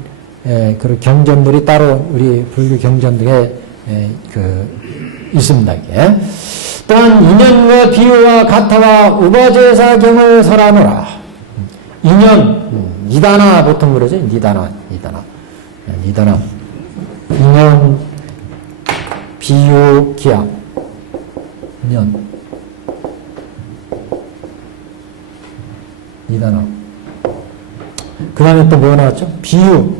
그런 경전들이 따로 우리 불교 경전 등에 있습니다. 이게. 또한 인연과 비유와 가타와 우바제사경을 설하노라. 인연, 니다나 보통 그러죠. 니다나. 인연, 비유, 기약. 인연. 니다나. 그 다음에 또 뭐 나왔죠? 비유,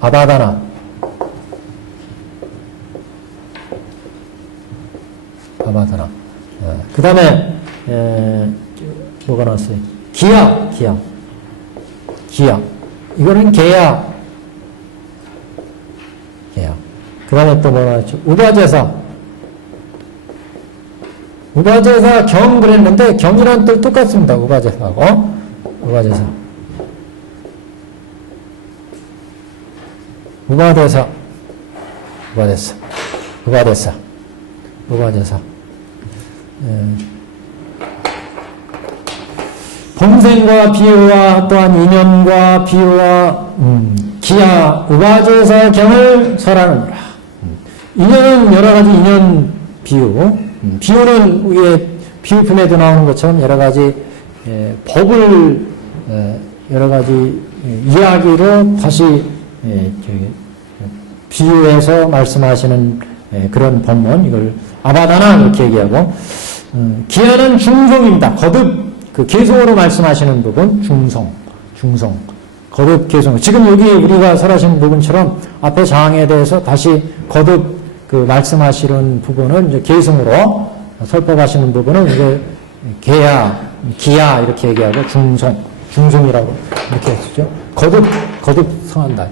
아바다나. 아바다나. 그 다음에 뭐가 나왔어요? 기약. 이거는 계약. 그 다음에 또 뭐 나왔죠? 우바제사 경 그랬는데 경이란 뜻 똑같습니다. 우바제사하고. 우바제사. 우바제사. 우바제사. 우바제사. 우바제사. 범생과 비유와 또한 인연과 비유와 기하 우바제사 경을 설하느니라. 인연은 여러 가지 인연 비유. 비유는 우리의 비유품에도 나오는 것처럼 여러 가지 법을 여러 가지 이야기로 다시 비유해서 말씀하시는 그런 법문, 이걸 아바다나 이렇게 얘기하고, 기하는 중성입니다. 거듭 그 계속으로 말씀하시는 부분, 중성, 거듭 계속. 지금 여기 우리가 설하신 부분처럼 앞에 장에 대해서 다시 거듭 그 말씀하시는 부분은 이제 계승으로 설법하시는 부분은 이제 기하 이렇게 얘기하고 중성이라고 이렇게 했죠. 거듭 성한다.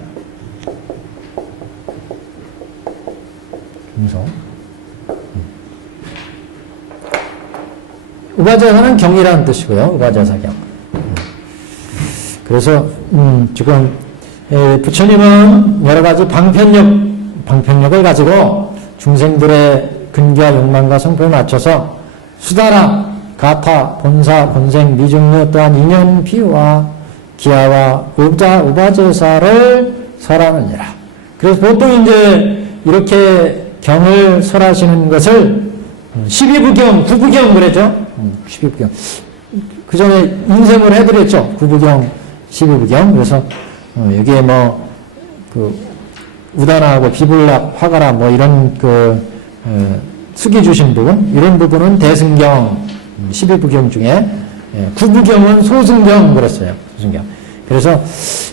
중성. 우바제사는 경이라는 뜻이고요. 우바제사 경. 그래서 지금 부처님은 여러 가지 방편력을 가지고 중생들의 근기와 욕망과 성품에 맞춰서 수다라, 가타, 본사, 본생, 미중류 또한 인연, 비유와 기하와 우바제사를 설하느니라. 그래서 보통 이제 이렇게 경을 설하시는 것을 12부경, 9부경 그랬죠? 12부경. 그 전에 인셈을 해드렸죠? 9부경, 12부경. 그래서 여기에 뭐 우다나하고 비불락, 화가라 뭐 이런 숙이 주신 부분, 이런 부분은 대승경 12부경 중에 9부경은 소승경 그랬어요. 소승경. 그래서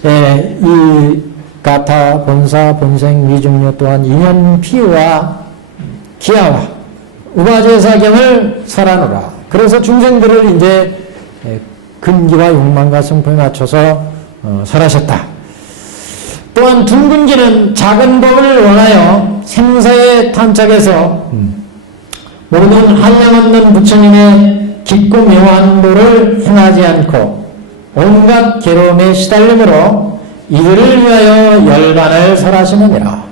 이 가타, 본사, 본생, 미중류 또한 인연, 피와 기하와 우바제사경을 설하노라. 그래서 중생들을 이제 근기와 욕망과 성품에 맞춰서 설하셨다. 또한 둥근기는 작은 법을 원하여 생사에 탄착해서 모든 한량없는 부처님의 깊고 묘한 도를 행하지 않고 온갖 괴로움에 시달림으로 이들을 위하여 열반을 설하시느니라.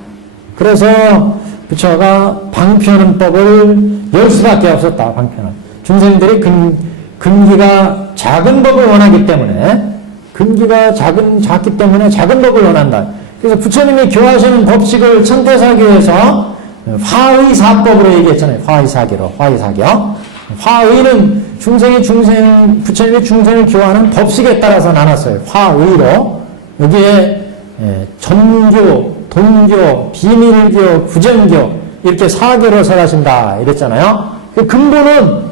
그래서 부처가 방편은 법을 열 수밖에 없었다. 방편은. 중생들이 근기가 작은 법을 원하기 때문에 근기가 작기 때문에 작은 법을 원한다. 그래서 부처님이 교하시는 법칙을 천태사교에서 화의사법으로 얘기했잖아요. 화의사교로. 화의사교. 화의는 부처님이 중생을 교하는 법칙에 따라서 나눴어요. 화의로. 여기에 전교, 동교, 비밀교, 부정교 이렇게 4교로 설하신다 이랬잖아요. 그 근본은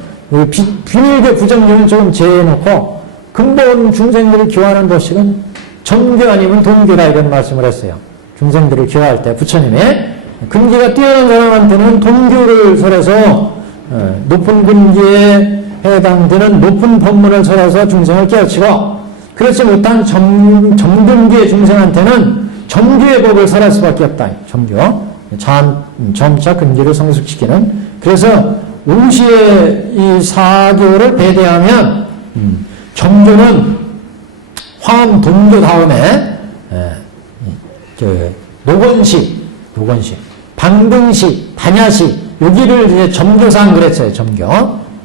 비밀교, 부정교는 조금 제해놓고 근본 중생들을 교하는 법칙은 전교 아니면 동교다 이런 말씀을 했어요. 중생들을 교화할 때 부처님이 근기가 뛰어난 사람한테는 동교를 설해서 높은 근기에 해당되는 높은 법문을 설해서 중생을 깨우치고 그렇지 못한 정근기의 중생한테는 정교의 법을 설할 수밖에 없다. 정교. 점차 근기를 성숙시키는. 그래서 응시의 이 사교를 배대하면 정교는 화엄 동교 다음에 노건시, 방등시, 반야시 여기를 이제 점교상 그랬어요. 점교.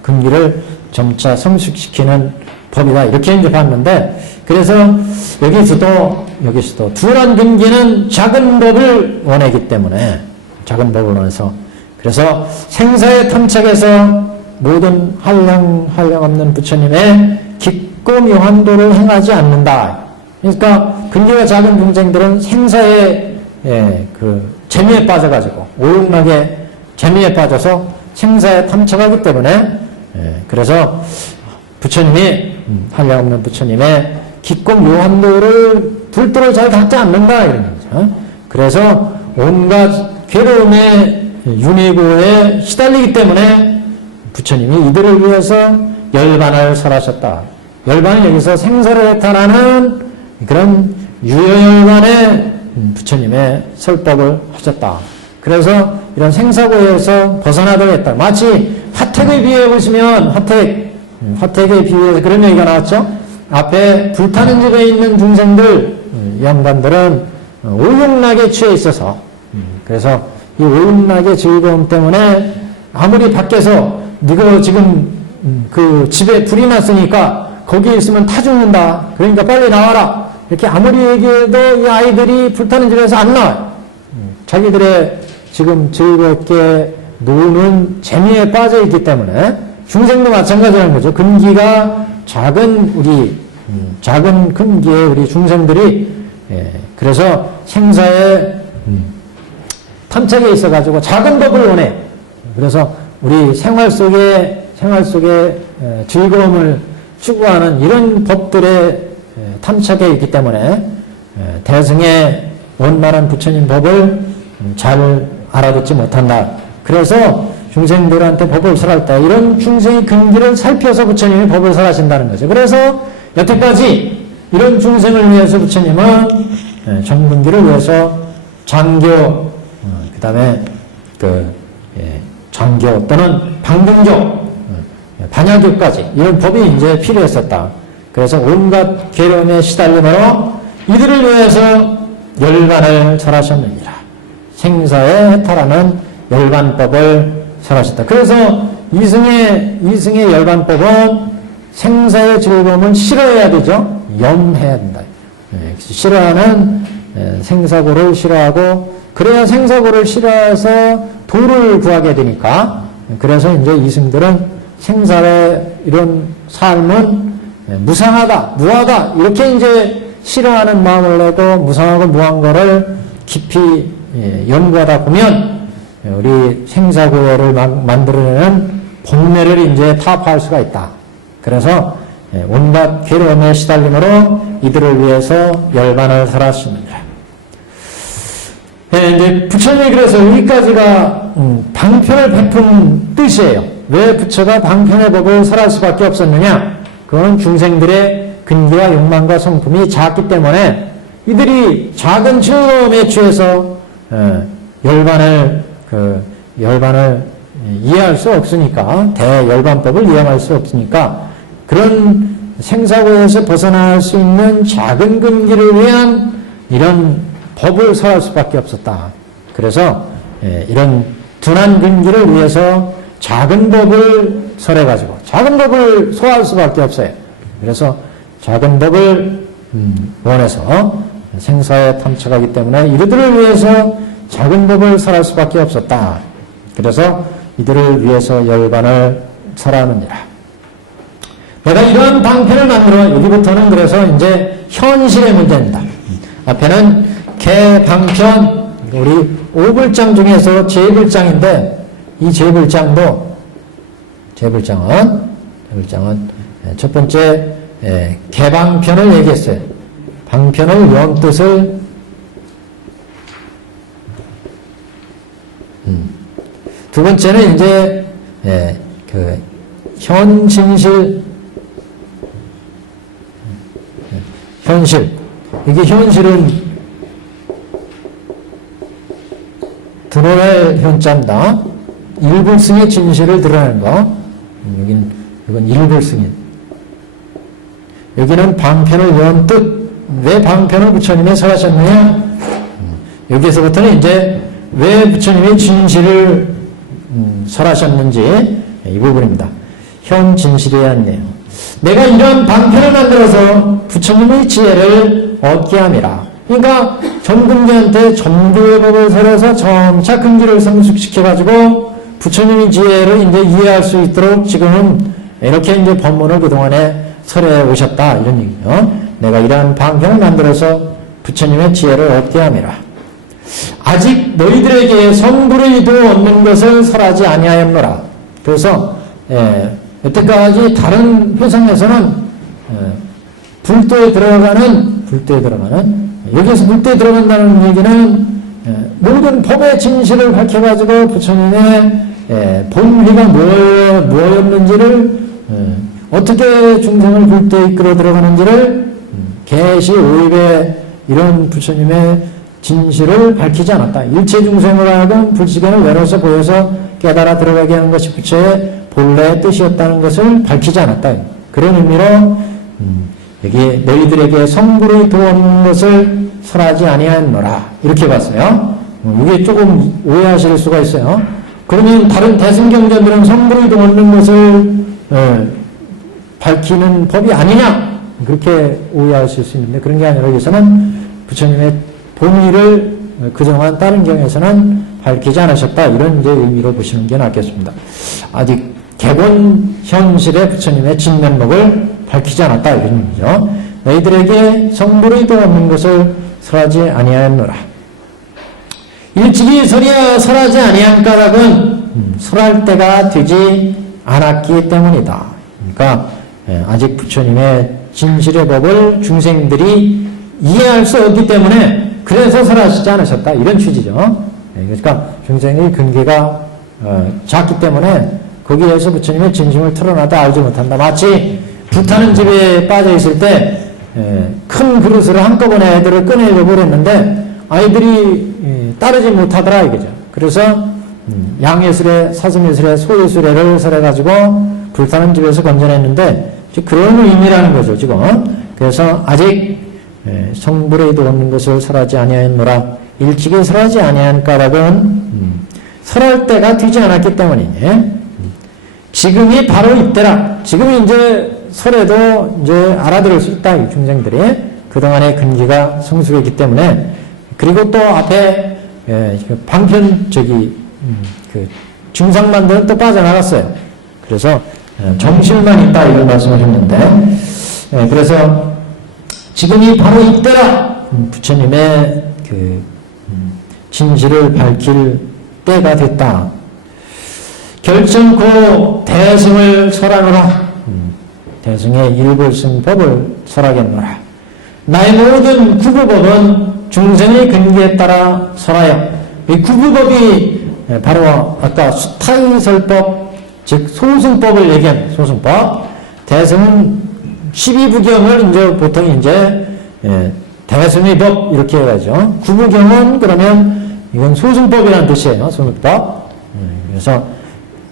근기를 점차 성숙시키는 법이다. 이렇게 이제 봤는데 그래서 여기서도 둔한 근기는 작은 법을 원하기 때문에 작은 법을 원해서 그래서 생사에 탐착해서 모든 한량 없는 부처님의 깊고 묘한 도를 행하지 않는다. 그러니까 근기가 작은 중생들은 생사의 재미에 빠져가지고 오용락의 재미에 빠져서 생사에 탐착하기 때문에 그래서 부처님이 한량 없는 부처님의 깊고 묘한 도를 불도를 잘 닦지 않는다 이런 거죠. 그래서 온갖 괴로움의 윤회고에 시달리기 때문에 부처님이 이들을 위해서 열반을 설하셨다. 열반은 여기서 생사를 해탈하는 그런 유효열반의 부처님의 설법을 하셨다. 그래서 이런 생사고에서 벗어나도록 했다. 마치 화택을 비유해 보시면 화택에 비유해서 그런 얘기가 나왔죠. 앞에 불타는 집에 있는 중생들, 영관들은 오용락에 취해 있어서, 그래서 이 오용락의 즐거움 때문에 아무리 밖에서 네가 지금 그 집에 불이 났으니까 거기에 있으면 타 죽는다. 그러니까 빨리 나와라. 이렇게 아무리 얘기해도 이 아이들이 불타는 집에서 안 나와요. 자기들의 지금 즐겁게 노는 재미에 빠져 있기 때문에 중생도 마찬가지라는 거죠. 근기가 작은 작은 근기의 우리 중생들이 그래서 생사에 탐착에 있어가지고 작은 법을 원해. 그래서 우리 생활 속에 즐거움을 추구하는 이런 법들의 탐착에 있기 때문에 대승의 원만한 부처님 법을 잘 알아듣지 못한다. 그래서 중생들한테 법을 설할 때 이런 중생의 근기를 살펴서 부처님이 법을 설하신다는 거죠. 그래서 여태까지 이런 중생을 위해서 부처님은 정근기를 위해서 장교, 그 다음에 장교 또는 방등교, 반야교까지 이런 법이 이제 필요했었다. 그래서 온갖 괴로움에 시달림으로 이들을 위해서 열반을 설하셨느니라. 생사에 해탈하는 열반법을 설하셨다. 그래서 이승의 열반법은 생사의 즐거움을 싫어해야 되죠. 염해야 된다. 싫어하는 생사고를 싫어하고 그래야 생사고를 싫어해서 도를 구하게 되니까 그래서 이제 이승들은 생사의 이런 삶은 무상하다, 무하다 이렇게 이제 싫어하는 마음을 내고 무상하고 무한 거를 깊이 연구하다 보면 우리 생사고를 만들어내는 본래를 이제 타파할 수가 있다. 그래서 온갖 괴로움의 시달림으로 이들을 위해서 열반을 설하십니다. 이제 부처님이 그래서 여기까지가 방편을 베푼 뜻이에요. 왜 부처가 방편의 법을 설할 수밖에 없었느냐? 그건 중생들의 근기와 욕망과 성품이 작기 때문에 이들이 작은 즐거움에 취해서 열반을 이해할 수 없으니까 대열반법을 이해할 수 없으니까 그런 생사고에서 벗어날 수 있는 작은 근기를 위한 이런 법을 설할 수밖에 없었다. 그래서 이런 둔한 근기를 위해서 작은 법을 설해가지고 작은 법을 소화할 수밖에 없어요. 그래서 작은 법을 원해서 생사에 탐착하기 때문에 이들을 위해서 작은 법을 설할 수밖에 없었다. 그래서 이들을 위해서 열반을 설하느니라. 내가 이러한 방편을 만들어 여기부터는 그래서 이제 현실의 문제입니다. 앞에는 개방편 우리 5불장 중에서 제불장인데 이 제불장은 첫 번째 개방편을 얘기했어요. 방편을 연 뜻을 두 번째는 이제 그 현진실 현실 이게 현실은 드러낼 현자입니다. 일불승의 진실을 드러내는 거. 이건 일불승인. 여기는 방편을 연 뜻. 왜 방편을 부처님이 설하셨느냐? 여기에서부터는 이제 왜 부처님이 진실을 설하셨는지 이 부분입니다. 현 진실이어야 하네요. 내가 이런 방편을 만들어서 부처님의 지혜를 얻게 함이라. 그러니까 전근기한테 전도의 법을 설해서 점차 근기를 성숙시켜가지고 부처님의 지혜를 이제 이해할 수 있도록 지금은 이렇게 이제 법문을 그동안에 설해 오셨다. 이런 얘기죠. 내가 이러한 방편을 만들어서 부처님의 지혜를 얻게 함이라. 아직 너희들에게 성불의 이도 얻는 것을 설하지 아니하였노라. 그래서 여태까지 다른 회상에서는 불도에 들어가는 여기서 불도에 들어간다는 얘기는 모든 법의 진실을 밝혀가지고 부처님의 본의가 뭐였는지를 어떻게 중생을 불도에 이끌어 들어가는지를 계시 오입의 이런 부처님의 진실을 밝히지 않았다. 일체 중생을 하여금 불시견을 외로워서 보여서 깨달아 들어가게 하는 것이 부처의 본래의 뜻이었다는 것을 밝히지 않았다. 그런 의미로 여기 너희들에게 성불의 도 없는 것을 설하지 아니하였노라 이렇게 봤어요. 이게 조금 오해하실 수가 있어요. 그러면 다른 대승경전들은 성불의 도 없는 것을 밝히는 법이 아니냐 그렇게 오해하실 수 있는데 그런 게 아니라 여기서는 부처님의 본의를 그동안 다른 경에서는 밝히지 않으셨다 이런 이제 의미로 보시는 게 낫겠습니다. 아직 개본 현실의 부처님의 진면목을 밝히지 않았다 이런 의미죠. 너희들에게 성불의 도 없는 것을 설하지 아니하였노라. 일찍이 설하지 아니한 까닭은 설할 때가 되지 않았기 때문이다. 그러니까 아직 부처님의 진실의 법을 중생들이 이해할 수 없기 때문에 그래서 설하시지 않으셨다 이런 취지죠. 그러니까 중생의 근기가 작기 때문에 거기에서 부처님의 진심을 틀어놔도 알지 못한다. 마치 불타는 집에 빠져 있을 때 큰 그릇을 한꺼번에 애들을 꺼내려고 그랬는데 아이들이 따르지 못하더라 이거죠. 그래서 양예술에 사슴예술에 소예술에를 설해가지고 불타는 집에서 건져냈는데 그런 의미라는 거죠 지금. 그래서 아직 성불의 도 없는 것을 설하지 아니하였노라. 일찍이 설하지 아니한 까닭은 설할 때가 되지 않았기 때문이니 지금이 바로 이때라. 지금이 이제 설에도 이제 알아들을 수 있다 이 중생들이 그동안의 근기가 성숙했기 때문에. 그리고 또 앞에 방편 그 중상만들은 또 빠져나갔어요. 그래서 정실만 있다 이런 말씀을 했는데 그래서 지금이 바로 이때라. 부처님의 그 진실을 밝힐 때가 됐다. 결정코 대승을 설하노라. 대승의 일불승법을 설하겠노라. 나의 모든 구부법은 중생의 근기에 따라 설하여. 이 구부법이 바로 아까 수타의설법 즉 소승법을 얘기한 소승법. 대승은 12부경을 이제 보통 이제 대승의 법 이렇게 해가죠. 구부경은 그러면 이건 소승법이라는 뜻이에요. 소승법. 그래서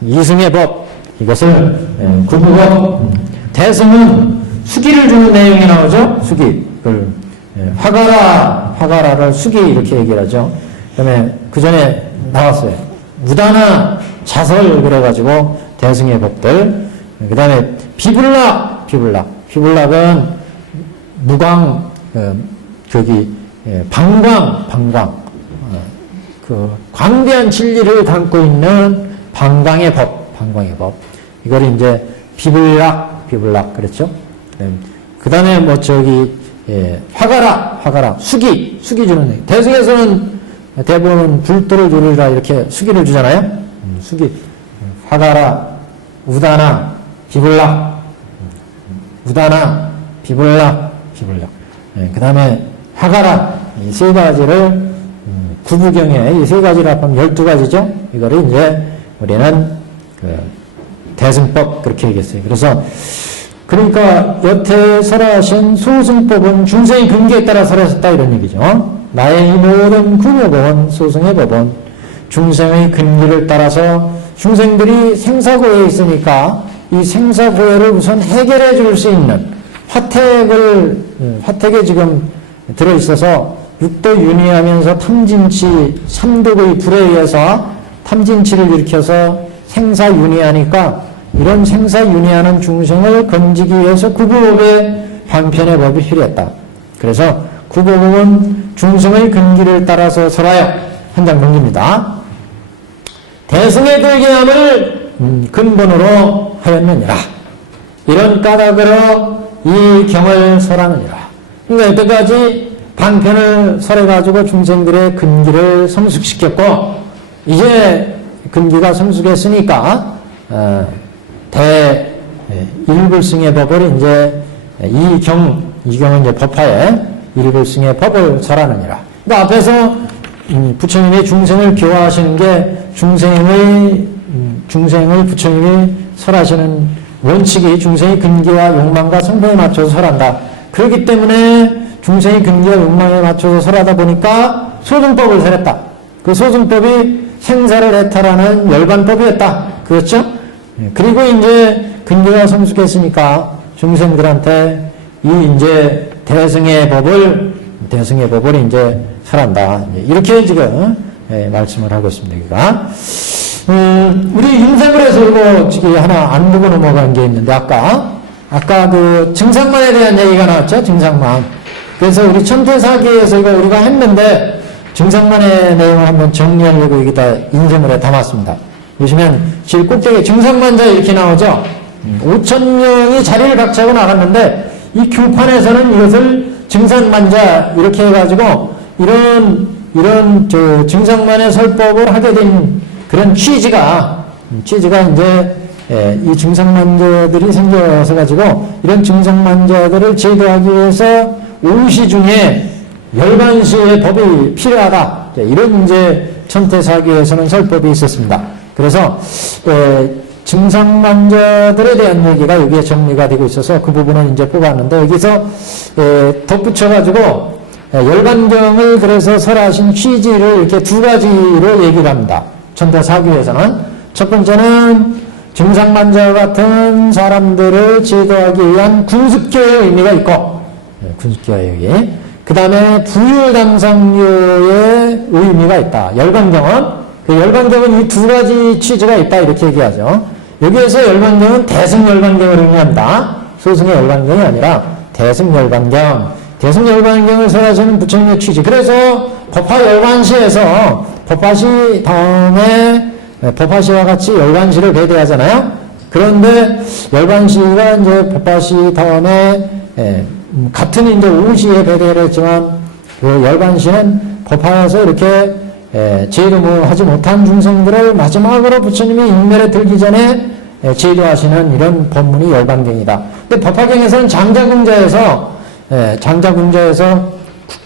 이승의 법 이것을 구부법. 대승은 수기를 주는 내용이 나오죠. 수기. 화가라를 수기 이렇게 얘기를 하죠. 그다음에 그 전에 나왔어요. 무다나 자설 그래가지고 대승의 법들. 그 다음에 비불락은 무광 방광 그 광대한 진리를 담고 있는 방광의 법 이걸 이제 비불락 그랬죠. 그 다음에 화가라 수기 주는 대승에서는 대부분 불도를 주리라 이렇게 수기를 주잖아요. 수기 화가라 우다나 비불락 그 다음에 화가라 이 세 가지를 구부경에 이 세 가지를 합하면 12가지죠. 이거를 이제 우리는 대승법 그렇게 얘기했어요. 그래서 그러니까 여태 설하신 소승법은 중생의 근기에 따라 설하셨다 이런 얘기죠. 나의 이 모든 구부법은 소승의 법은 중생의 근기를 따라서 중생들이 생사고에 있으니까 이 생사고해를 우선 해결해 줄 수 있는 화택에 지금 들어있어서 육도 윤회하면서 탐진치 삼독의 불에 의해서 탐진치를 일으켜서 생사윤회하니까 이런 생사윤회하는 중생을 건지기 위해서 구부법의 방편의 법이 필요했다. 그래서 구부법은 중생의 근기를 따라서 설하여 한 장 넘깁니다. 대승의 불경함을 근본으로 하였느니라. 이런 까닭으로 이 경을 설하느니라. 그러니까 여태까지 방편을 설해가지고 중생들의 근기를 성숙시켰고 이제 근기가 성숙했으니까 일불승의 법을 이제 이경은 이제 법화에 일불승의 법을 설하느니라. 그러니까 앞에서 부처님이 중생을 교화하시는 게 중생을 부처님이 설하시는 원칙이 중생의 근기와 욕망과 성품에 맞춰서 설한다. 그렇기 때문에 중생의 근기와 욕망에 맞춰서 설하다 보니까 소승법을 설했다. 그 소승법이 생사를 해탈하는 열반법이었다. 그렇죠? 그리고 이제 근기가 성숙했으니까 중생들한테 이제 대승의 법을 이제 설한다. 이렇게 지금 말씀을 하고 있습니다. 여기가. 우리 인생을 해서 이거 지금 하나 안 보고 넘어간 게 있는데, 아까 그 증상만에 대한 얘기가 나왔죠? 증상만. 그래서 우리 천태사기에서 이거 우리가 했는데, 증상만의 내용을 한번 정리하려고 여기다 인쇄물에 담았습니다. 보시면, 제일 꼭대기에 증상만자 이렇게 나오죠? 5,000명이 자리를 각자하고 나갔는데, 이 교판에서는 이것을 증상만자 이렇게 해가지고, 이런 증상만의 설법을 하게 된 그런 취지가 이제 이 증상만자들이 생겨서 가지고 이런 증상만자들을 제도하기 위해서 오시 중에 열반시의 법이 필요하다. 이런 이제 천태사기에서는 설법이 있었습니다. 그래서 증상만자들에 대한 얘기가 여기에 정리가 되고 있어서 그 부분은 이제 뽑았는데, 여기서 덧붙여가지고 열반경을 그래서 설하신 취지를 이렇게 두 가지로 얘기를 합니다. 천태사기에서는 첫 번째는 증상만자와 같은 사람들을 제도하기 위한 군습교의 의미가 있고, 군습교의 의미. 그 다음에 부율당상료의 의미가 있다. 열반경은 이 두 가지 취지가 있다. 이렇게 얘기하죠. 여기에서 열반경은 대승열반경을 의미한다. 소승의 열반경이 아니라 대승열반경. 대승열반경을 설하시는 부처님의 취지. 그래서 법화열반시에서 법화시 다음에 법화시와 같이 열반시를 배대하잖아요. 그런데 열반시가 이제 법화시 다음에 같은 이제 오시에 배대를 했지만, 그 열반시는 법화에서 이렇게 제도하지 못한 중생들을 마지막으로 부처님이 인멸에 들기 전에 제도하시는 이런 법문이 열반경이다. 근데 법화경에서는 장자궁자에서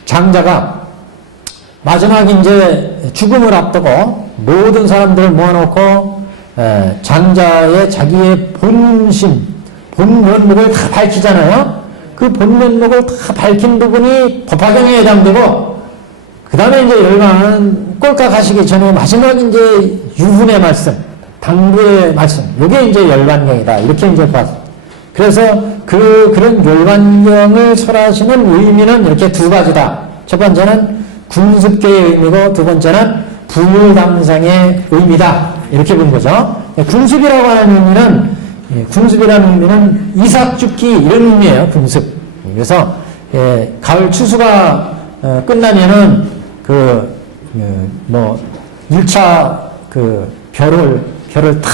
장자가 마지막 이제 죽음을 앞두고 모든 사람들을 모아놓고 장자의 자기의 본심, 본면목을 다 밝히잖아요. 그 본면목을 다 밝힌 부분이 법화경에 해당되고, 그 다음에 이제 열반은 꼴까 가시기 전에 마지막 이제 유훈의 말씀, 당부의 말씀, 이게 이제 열반경이다. 이렇게 이제 봤습니다. 그래서 그런 열반경을 설하시는 의미는 이렇게 두 가지다. 첫 번째는 군습계의 의미고, 두 번째는 부율당상의 의미다. 이렇게 본 거죠. 군습이라고 하는 군습이라는 의미는 이삭 죽기 이런 의미예요. 군습. 그래서 가을 추수가 끝나면은 1차 별을 탁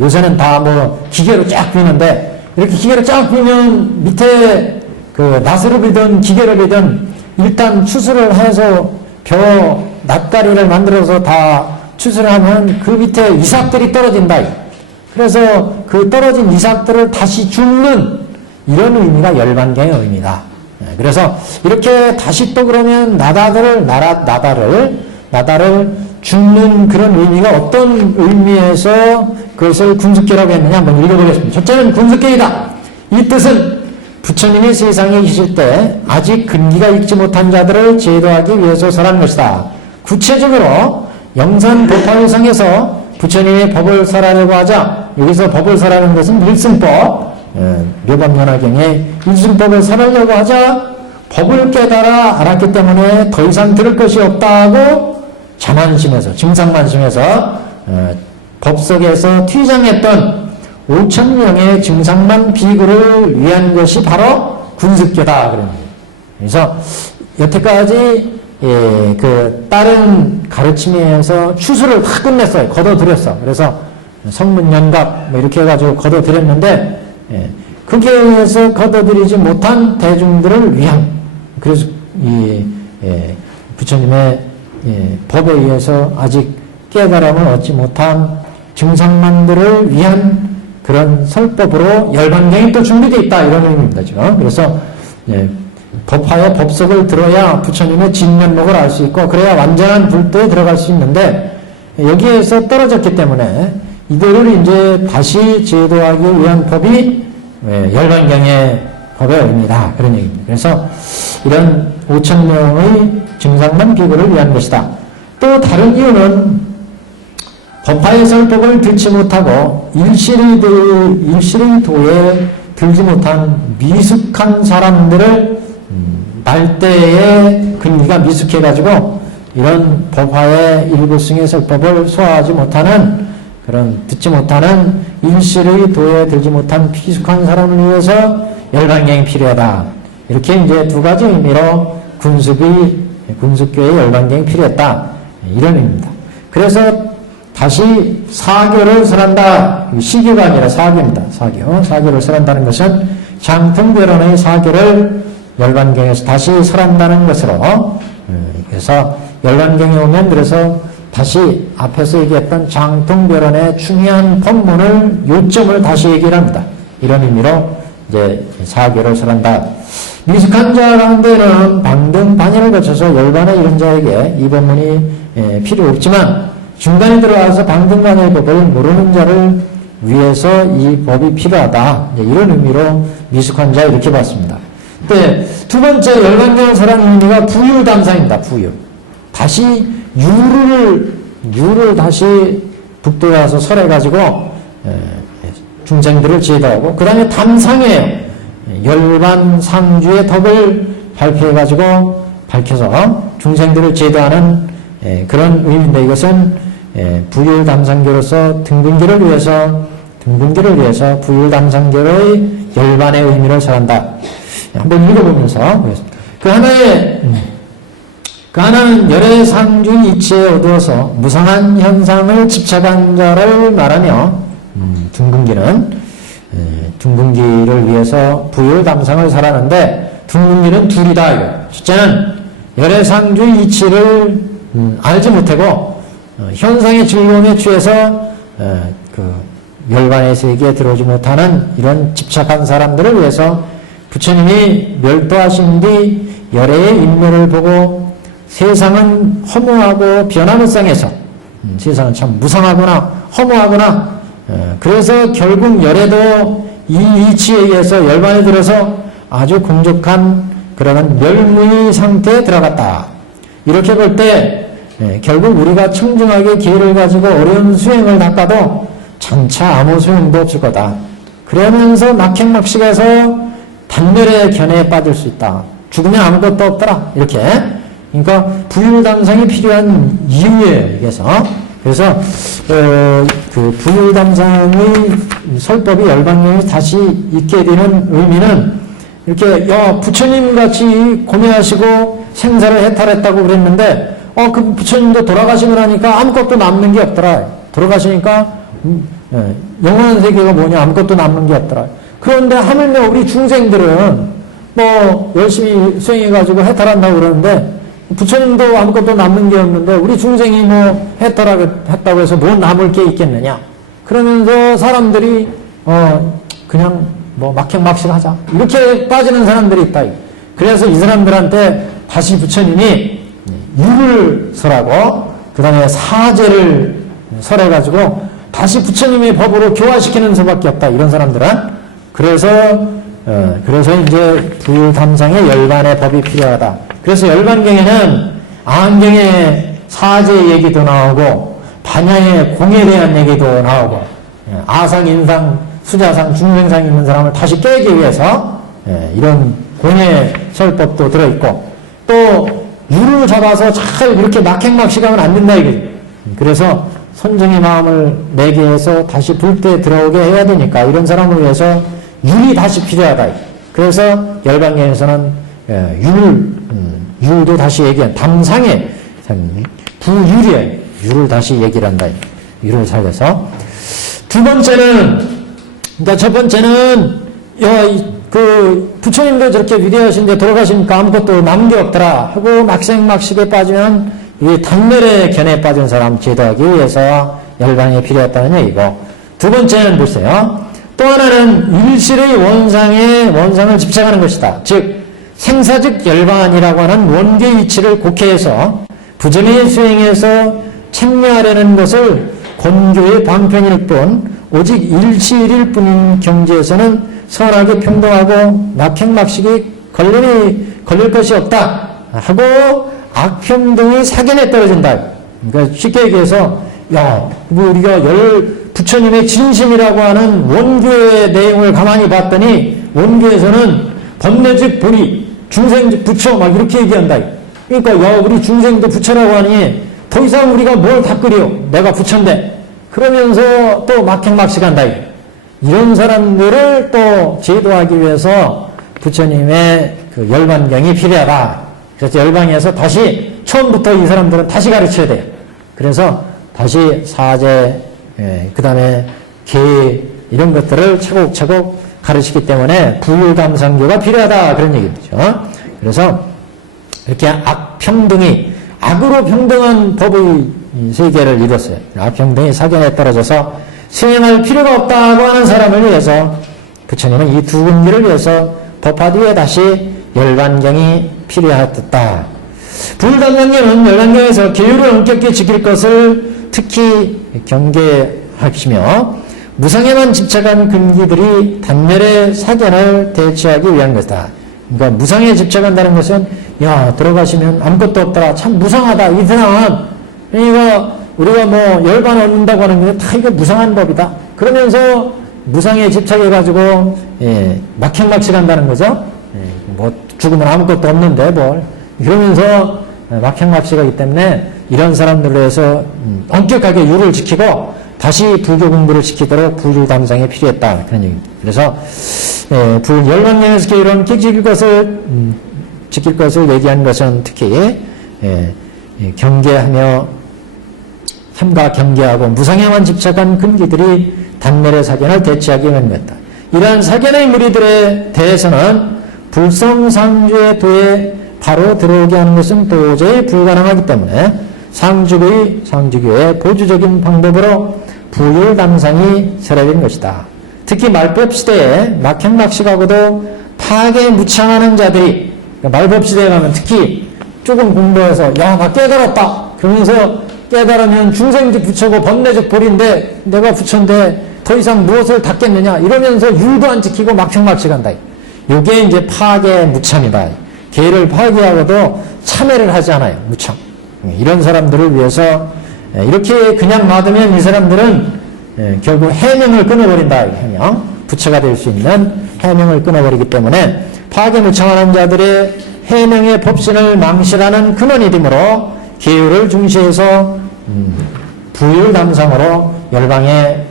요새는 다 기계로 쫙 비는데, 이렇게 기계로 쫙 비면 밑에 나스럽이든 기계롭이든 일단 추수를 해서 낫다리를 만들어서 다 추수를 하면 그 밑에 이삭들이 떨어진다. 그래서 그 떨어진 이삭들을 다시 줍는 이런 의미가 열반경의 의미다. 그래서 이렇게 다시 또 그러면 나다를 줍는 그런 의미가 어떤 의미에서 그것을 군습계라고 했느냐 한번 읽어보겠습니다. 첫째는 군습계이다. 이 뜻은 부처님이 세상에 계실 때 아직 근기가 익지 못한 자들을 제도하기 위해서 설한 것이다. 구체적으로 영산 법화의상에서 부처님의 법을 설하려고 하자, 여기서 법을 설하는 것은 일승법, 묘법연화경에 일승법을 설하려고 하자 법을 깨달아 알았기 때문에 더 이상 들을 것이 없다고 자만심에서, 증상만심에서 법석에서 퇴장했던 5,000명의 증상만 비구를 위한 것이 바로 군습교다. 그럽니다. 그래서 여태까지 다른 가르침에서 추수를 다 끝냈어요. 걷어들였어. 그래서 성문연각 이렇게 해가지고 걷어들였는데, 그게 의해서 걷어들이지 못한 대중들을 위한, 그래서 부처님의 법에 의해서 아직 깨달음을 얻지 못한 증상만들을 위한 그런 설법으로 열반경이 또 준비되어 있다. 이런 의미입니다. 지금. 그래서 법화의 법석을 들어야 부처님의 진면목을 알 수 있고, 그래야 완전한 불도에 들어갈 수 있는데, 여기에서 떨어졌기 때문에 이들을 이제 다시 제도하기 위한 법이 열반경의 법의 의미다. 그런 얘기입니다. 그래서 이런 5,000명의 증상만 비구를 위한 것이다. 또 다른 이유는 법화의 설법을 듣지 못하고 일실의 도에 들지 못한 미숙한 사람들을 날때의 근기가 미숙해가지고 이런 법화의 일부승의 설법을 소화하지 못하는 그런 듣지 못하는 일실의 도에 들지 못한 피숙한 사람을 위해서 열반경이 필요하다. 이렇게 이제 두 가지 의미로 군습교의 열반경이 필요했다. 이런 의미입니다. 그래서 다시 사교를 설한다. 시교가 아니라 사교입니다. 사교를 설한다는 것은 장통별원의 사교를 열반경에서 다시 설한다는 것으로, 그래서 열반경에 오면 그래서 다시 앞에서 얘기했던 장통별원의 중요한 법문을 요점을 다시 얘기를 합니다. 이런 의미로 이제 사교를 설한다. 미숙한 자 가운데는 방등 반열을 거쳐서 열반의 이런 자에게 이 법문이 필요 없지만 중간에 들어와서 방등 반열 법을 모르는 자를 위해서 이 법이 필요하다. 이런 의미로 미숙한 자 이렇게 봤습니다. 네, 두 번째 열반경을 설하는 의미가 부율담상입니다. 부율. 다시 유를 다시 북도에 와서 설해가지고 중생들을 제도하고 그 다음에 담상이에요. 열반 상주의 덕을 발표해가지고 밝혀서 중생들을 제도하는 그런 의미인데 이것은 부율 담상교로서 등분기를 위해서 부율 담상교의 열반의 의미를 설한다. 한번 읽어보면서 보겠습니다. 그 하나는 열의 상주 이치에 어두워서 무상한 현상을 집착한 자를 말하며 둥근기를 위해서 부율 담상을 설하는데 둥근기는 둘이다. 첫째는 열의 상주 이치를 알지 못하고 현상의 즐거움에 취해서 그 열반의 세계에 들어오지 못하는 이런 집착한 사람들을 위해서 부처님이 멸도하신 뒤 열애의 인묘를 보고 세상은 허무하고 변화무쌍해서 세상은 참 무상하구나 허무하구나 그래서 결국 열애도 이 이치에 의해서 열반에 들어서 아주 공족한 그런 멸무의 상태에 들어갔다. 이렇게 볼 때 결국 우리가 청중하게 기회를 가지고 어려운 수행을 닦아도 장차 아무 소용도 없을 거다. 그러면서 낙행막식에서 단멸의 견해에 빠질 수 있다. 죽으면 아무것도 없더라. 이렇게. 그러니까 부율담상이 필요한 이유예요. 그래서 그 부율담상의 설법이 열반경이 다시 있게 되는 의미는 이렇게 부처님 같이 고뇌하시고 생사를 해탈했다고 그랬는데 그 부처님도 돌아가시고 나니까 아무것도 남는 게 없더라. 돌아가시니까 영원한 세계가 뭐냐 아무것도 남는 게 없더라. 그런데 하물며 우리 중생들은 뭐 열심히 수행해가지고 해탈한다고 그러는데 부처님도 아무것도 남는 게 없는데 우리 중생이 뭐 해탈했다고 해서 뭐 남을 게 있겠느냐. 그러면서 사람들이 그냥 뭐 막행막식 하자 이렇게 빠지는 사람들이 있다. 그래서 이 사람들한테 다시 부처님이 유를 설하고 그 다음에 사제를 설해가지고 다시 부처님의 법으로 교화시키는 수밖에 없다. 이런 사람들은 그래서 이제 부율담상의 열반의 법이 필요하다. 그래서 열반경에는 아한경의 사제 얘기도 나오고 반야의 공에 대한 얘기도 나오고 아상, 인상, 수자상, 중생상 있는 사람을 다시 깨기 위해서 이런 공예 설법도 들어있고 또 유를 잡아서 잘 이렇게 낙행막식하면 안 된다 이거지. 그래서 선정의 마음을 내게 해서 다시 불때에 들어오게 해야 되니까 이런 사람을 위해서 율이 다시 필요하다. 그래서 열반경에서는 율도 다시 얘기한 담상의 부율이에요. 율을 다시 얘기를 한다. 율을 살려서 두 번째는 그러니까 첫 번째는 그 부처님도 저렇게 위대하신데 돌아가시니까 아무것도 남은 게 없더라 하고 막생막식에 빠지면 이 단멸의 견해에 빠진 사람 제도하기 위해서 열반이 필요했다는 얘기고 두 번째는 보세요. 또 하나는 일실의 원상을 집착하는 것이다. 즉 생사즉 열반이라고 하는 원계 이치를 곡해해서 부정의 수행에서 참여하려는 것을 권교의 방편일 뿐 오직 일시일일 뿐인 경지에서는 선하게 평등하고 낙행막식이 걸릴 것이 없다 하고 악평등이 사견에 떨어진다. 그러니까 쉽게 얘기해서 뭐 우리가 부처님의 진심이라고 하는 원교의 내용을 가만히 봤더니 원교에서는 법내즉 보리, 중생즉 부처 막 이렇게 얘기한다. 그러니까 야 우리 중생도 부처라고 하니 더 이상 우리가 뭘 닦으리요. 내가 부처인데. 그러면서 또 막행막식한다. 이런 사람들을 또 제도하기 위해서 부처님의 그 열반경이 필요하다. 그래서 열반에서 다시 처음부터 이 사람들은 다시 가르쳐야 돼요. 그래서 다시 사제, 그 다음에 계 이런 것들을 차곡차곡 가르치기 때문에 부율감상교가 필요하다. 그런 얘기죠. 그래서 이렇게 악평등이 악으로 평등한 법의 세계를 이뤘어요. 악평등이 사견에 떨어져서 수행할 필요가 없다고 하는 사람을 위해서 부처님은 이 두 금기를 위해서 법화 뒤에 다시 열반경이 필요하였다. 불단명경은 열반경에서 계율을 엄격히 지킬 것을 특히 경계하시며 무상에만 집착한 금기들이 단멸의 사견을 대체하기 위한 것이다. 그러니까 무상에 집착한다는 것은 야 들어가시면 아무것도 없더라. 참 무상하다. 이 세상은 그러니까 우리가 뭐 열반 얻는다고 하는 게 다 이거 무상한 법이다. 그러면서 무상에 집착해가지고 막행막식한다는 거죠. 뭐 죽으면 아무것도 없는데 뭘 그러면서 막행막식하기 때문에 이런 들로 해서 엄격하게 율을 지키고 다시 불교 공부를 지키도록 불율담상이 필요했다. 그런 얘기입니다. 그래서 열반경에서 계율은 지킬 것을 얘기한 것은 특히 경계하며 삼가 경계하고 무상에만 집착한 금기들이 단멸의 사견을 대체하기 위한 것이다. 이러한 사견의 무리들에 대해서는 불성상주의 도에 바로 들어오게 하는 것은 도저히 불가능하기 때문에 상주교의 보조적인 방법으로 부율담상이 설해진 것이다. 특히 말법시대에 막행막식하고도 파괴에 무창하는 자들이 그러니까 말법시대에 가면 특히 조금 공부해서 야 나 깨달았다 그러면서 깨달으면 중생즉 부처고 법내즉 보리인데 내가 부처인데 더 이상 무엇을 닦겠느냐 이러면서 율도 안 지키고 막행막식한다. 이게 이제 파괴 무참이다. 계를 파괴하고도 참회를 하지 않아요. 무참. 이런 사람들을 위해서 이렇게 그냥 놔두면 이 사람들은 결국 해명을 끊어버린다. 해명. 부처가 될 수 있는 해명을 끊어버리기 때문에 파괴 무참한 자들의 해명의 법신을 망실하는 근원이 되므로 계율을 중시해서 부율담상으로 열반의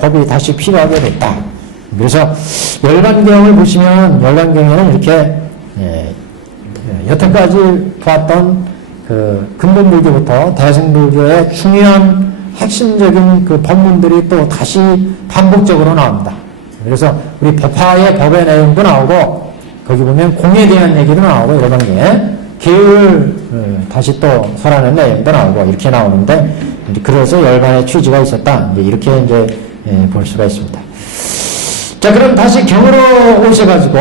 법이 다시 필요하게 됐다. 그래서 열반경을 보시면 열반경에는 이렇게 여태까지 봤던 그 근본불교부터 대승불교의 중요한 핵심적인 그 법문들이 또 다시 반복적으로 나옵니다. 그래서 우리 법화의 법의 내용도 나오고 거기 보면 공에 대한 얘기도 나오고 열반경에 계율을 다시 또 설하는 내용도 나오고 이렇게 나오는데 그래서 열반의 취지가 있었다. 이렇게 이제 볼 수가 있습니다. 자, 그럼 다시 경으로 오셔가지고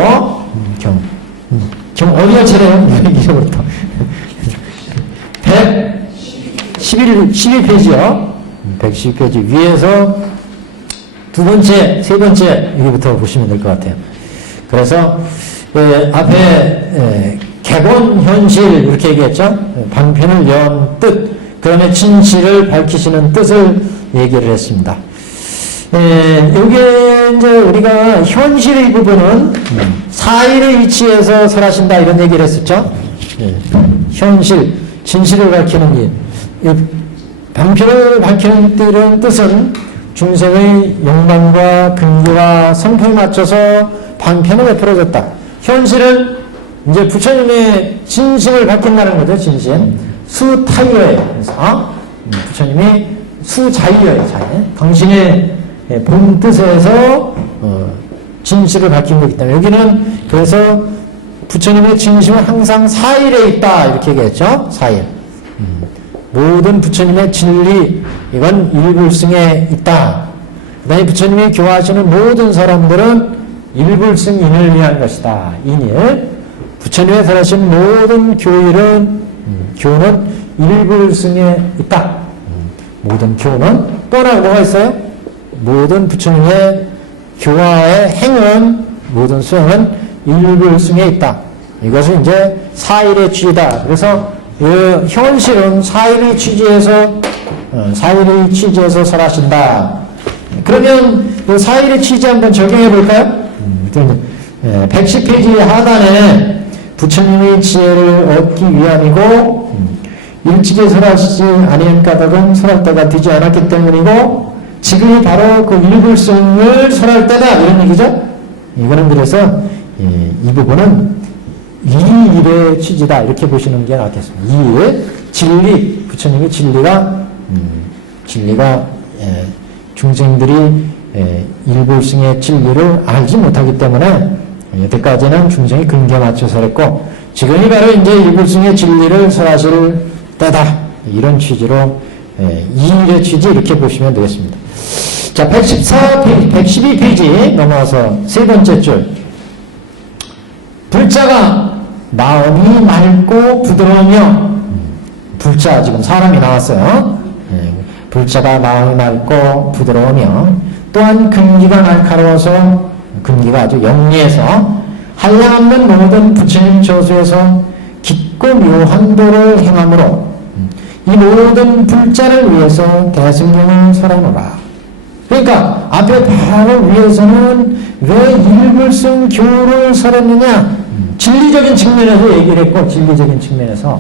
경 어디가 차례요? 이제부터 111페이지요. 112페이지 위에서 두 번째, 세 번째 여기부터 보시면 될 것 같아요. 그래서 앞에 개본 현실 이렇게 얘기했죠. 방편을 연 뜻, 그 다음에 진실을 밝히시는 뜻을 얘기를 했습니다. 요게 이제 우리가 현실의 부분은 사일의 위치에서 설하신다 이런 얘기를 했었죠. 현실, 진실을 밝히는 일. 방편을 밝히는 뜻은 중생의 욕망과 근기와 성품에 맞춰서 방편을 베풀어줬다. 현실은 이제 부처님의 진심을 밝힌다는 거죠. 진심. 수타유예요. 그래서 부처님이 수자유예요. 자유. 당신의 본 뜻에서 진실을 밝힌 거기 때문에 여기는 그래서 부처님의 진심은 항상 사일에 있다 이렇게 얘기했죠. 사일. 모든 부처님의 진리 이건 일불승에 있다. 그 다음에 부처님이 교화하시는 모든 사람들은 일불승인을 위한 것이다. 인일. 부처님의 설하신 모든 교는 일불승에 있다. 모든 교는 또나 뭐가 있어요? 모든 부처님의 교화의 행은 모든 수행은 일불승에 있다. 이것은 이제 사일의 취지다. 그래서 현실은 사일의 취지에서 설하신다. 그러면 그 사일의 취지 한번 적용해 볼까요? 110페이지 하단에 부처님의 지혜를 얻기 위함이고 일찍이 설하시지 아니한 까닭은 설할 때가 되지 않았기 때문이고 지금이 바로 그 일불성을 설할 때다 이런 얘기죠. 이거는 그래서 이 부분은 이 일의 취지다 이렇게 보시는 게 낫겠습니다. 이 일의 진리, 부처님의 진리가 중생들이 일불승의 진리를 알지 못하기 때문에 여태까지는 중생이 근기에 맞춰서 설했고 지금이 바로 이제 일불승의 진리를 설하실 때다 이런 취지로 이 일의 취지 이렇게 보시면 되겠습니다. 자, 114페이지, 112페이지 넘어와서 세 번째 줄. 불자가 마음이 맑고 부드러우며 불자 지금 사람이 나왔어요. 불자가 마음이 맑고 부드러우며 또한 근기가 날카로워서 근기가 아주 영리해서 한량없는 모든 부처님 저수에서 깊고 묘한 도를 행함으로 이 모든 불자를 위해서 대승경을 설하노라. 그러니까 앞에 바로 위에서는 왜 일불승 교를 설했느냐? 진리적인 측면에서 얘기를 했고 진리적인 측면에서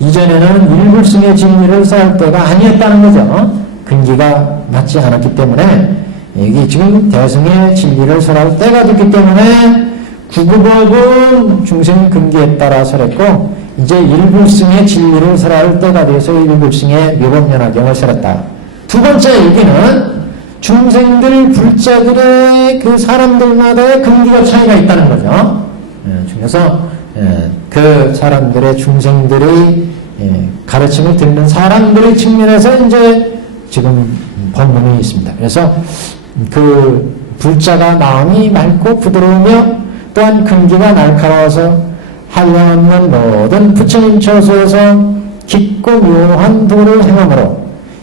이전에는 일불승의 진리를 설할 때가 아니었다는 거죠. 근기가 맞지 않았기 때문에 여기 지금 대승의 진리를 설할 때가 됐기 때문에 구구법은 중생 근기에 따라 설했고 이제 일불승의 진리를 설할 때가 돼서 일불승의 묘법연화경을 설했다. 두 번째 얘기는 중생들, 불자들의 그 사람들마다의 근기가 차이가 있다는 거죠. 그래서 그 사람들의 중생들의 가르침을 듣는 사람들의 측면에서 이제 지금 법문이 있습니다. 그래서 그 불자가 마음이 맑고 부드러우며 또한 근기가 날카로워서 한량없는 모든 부처님 처소에서 깊고 묘한 도를 행함으로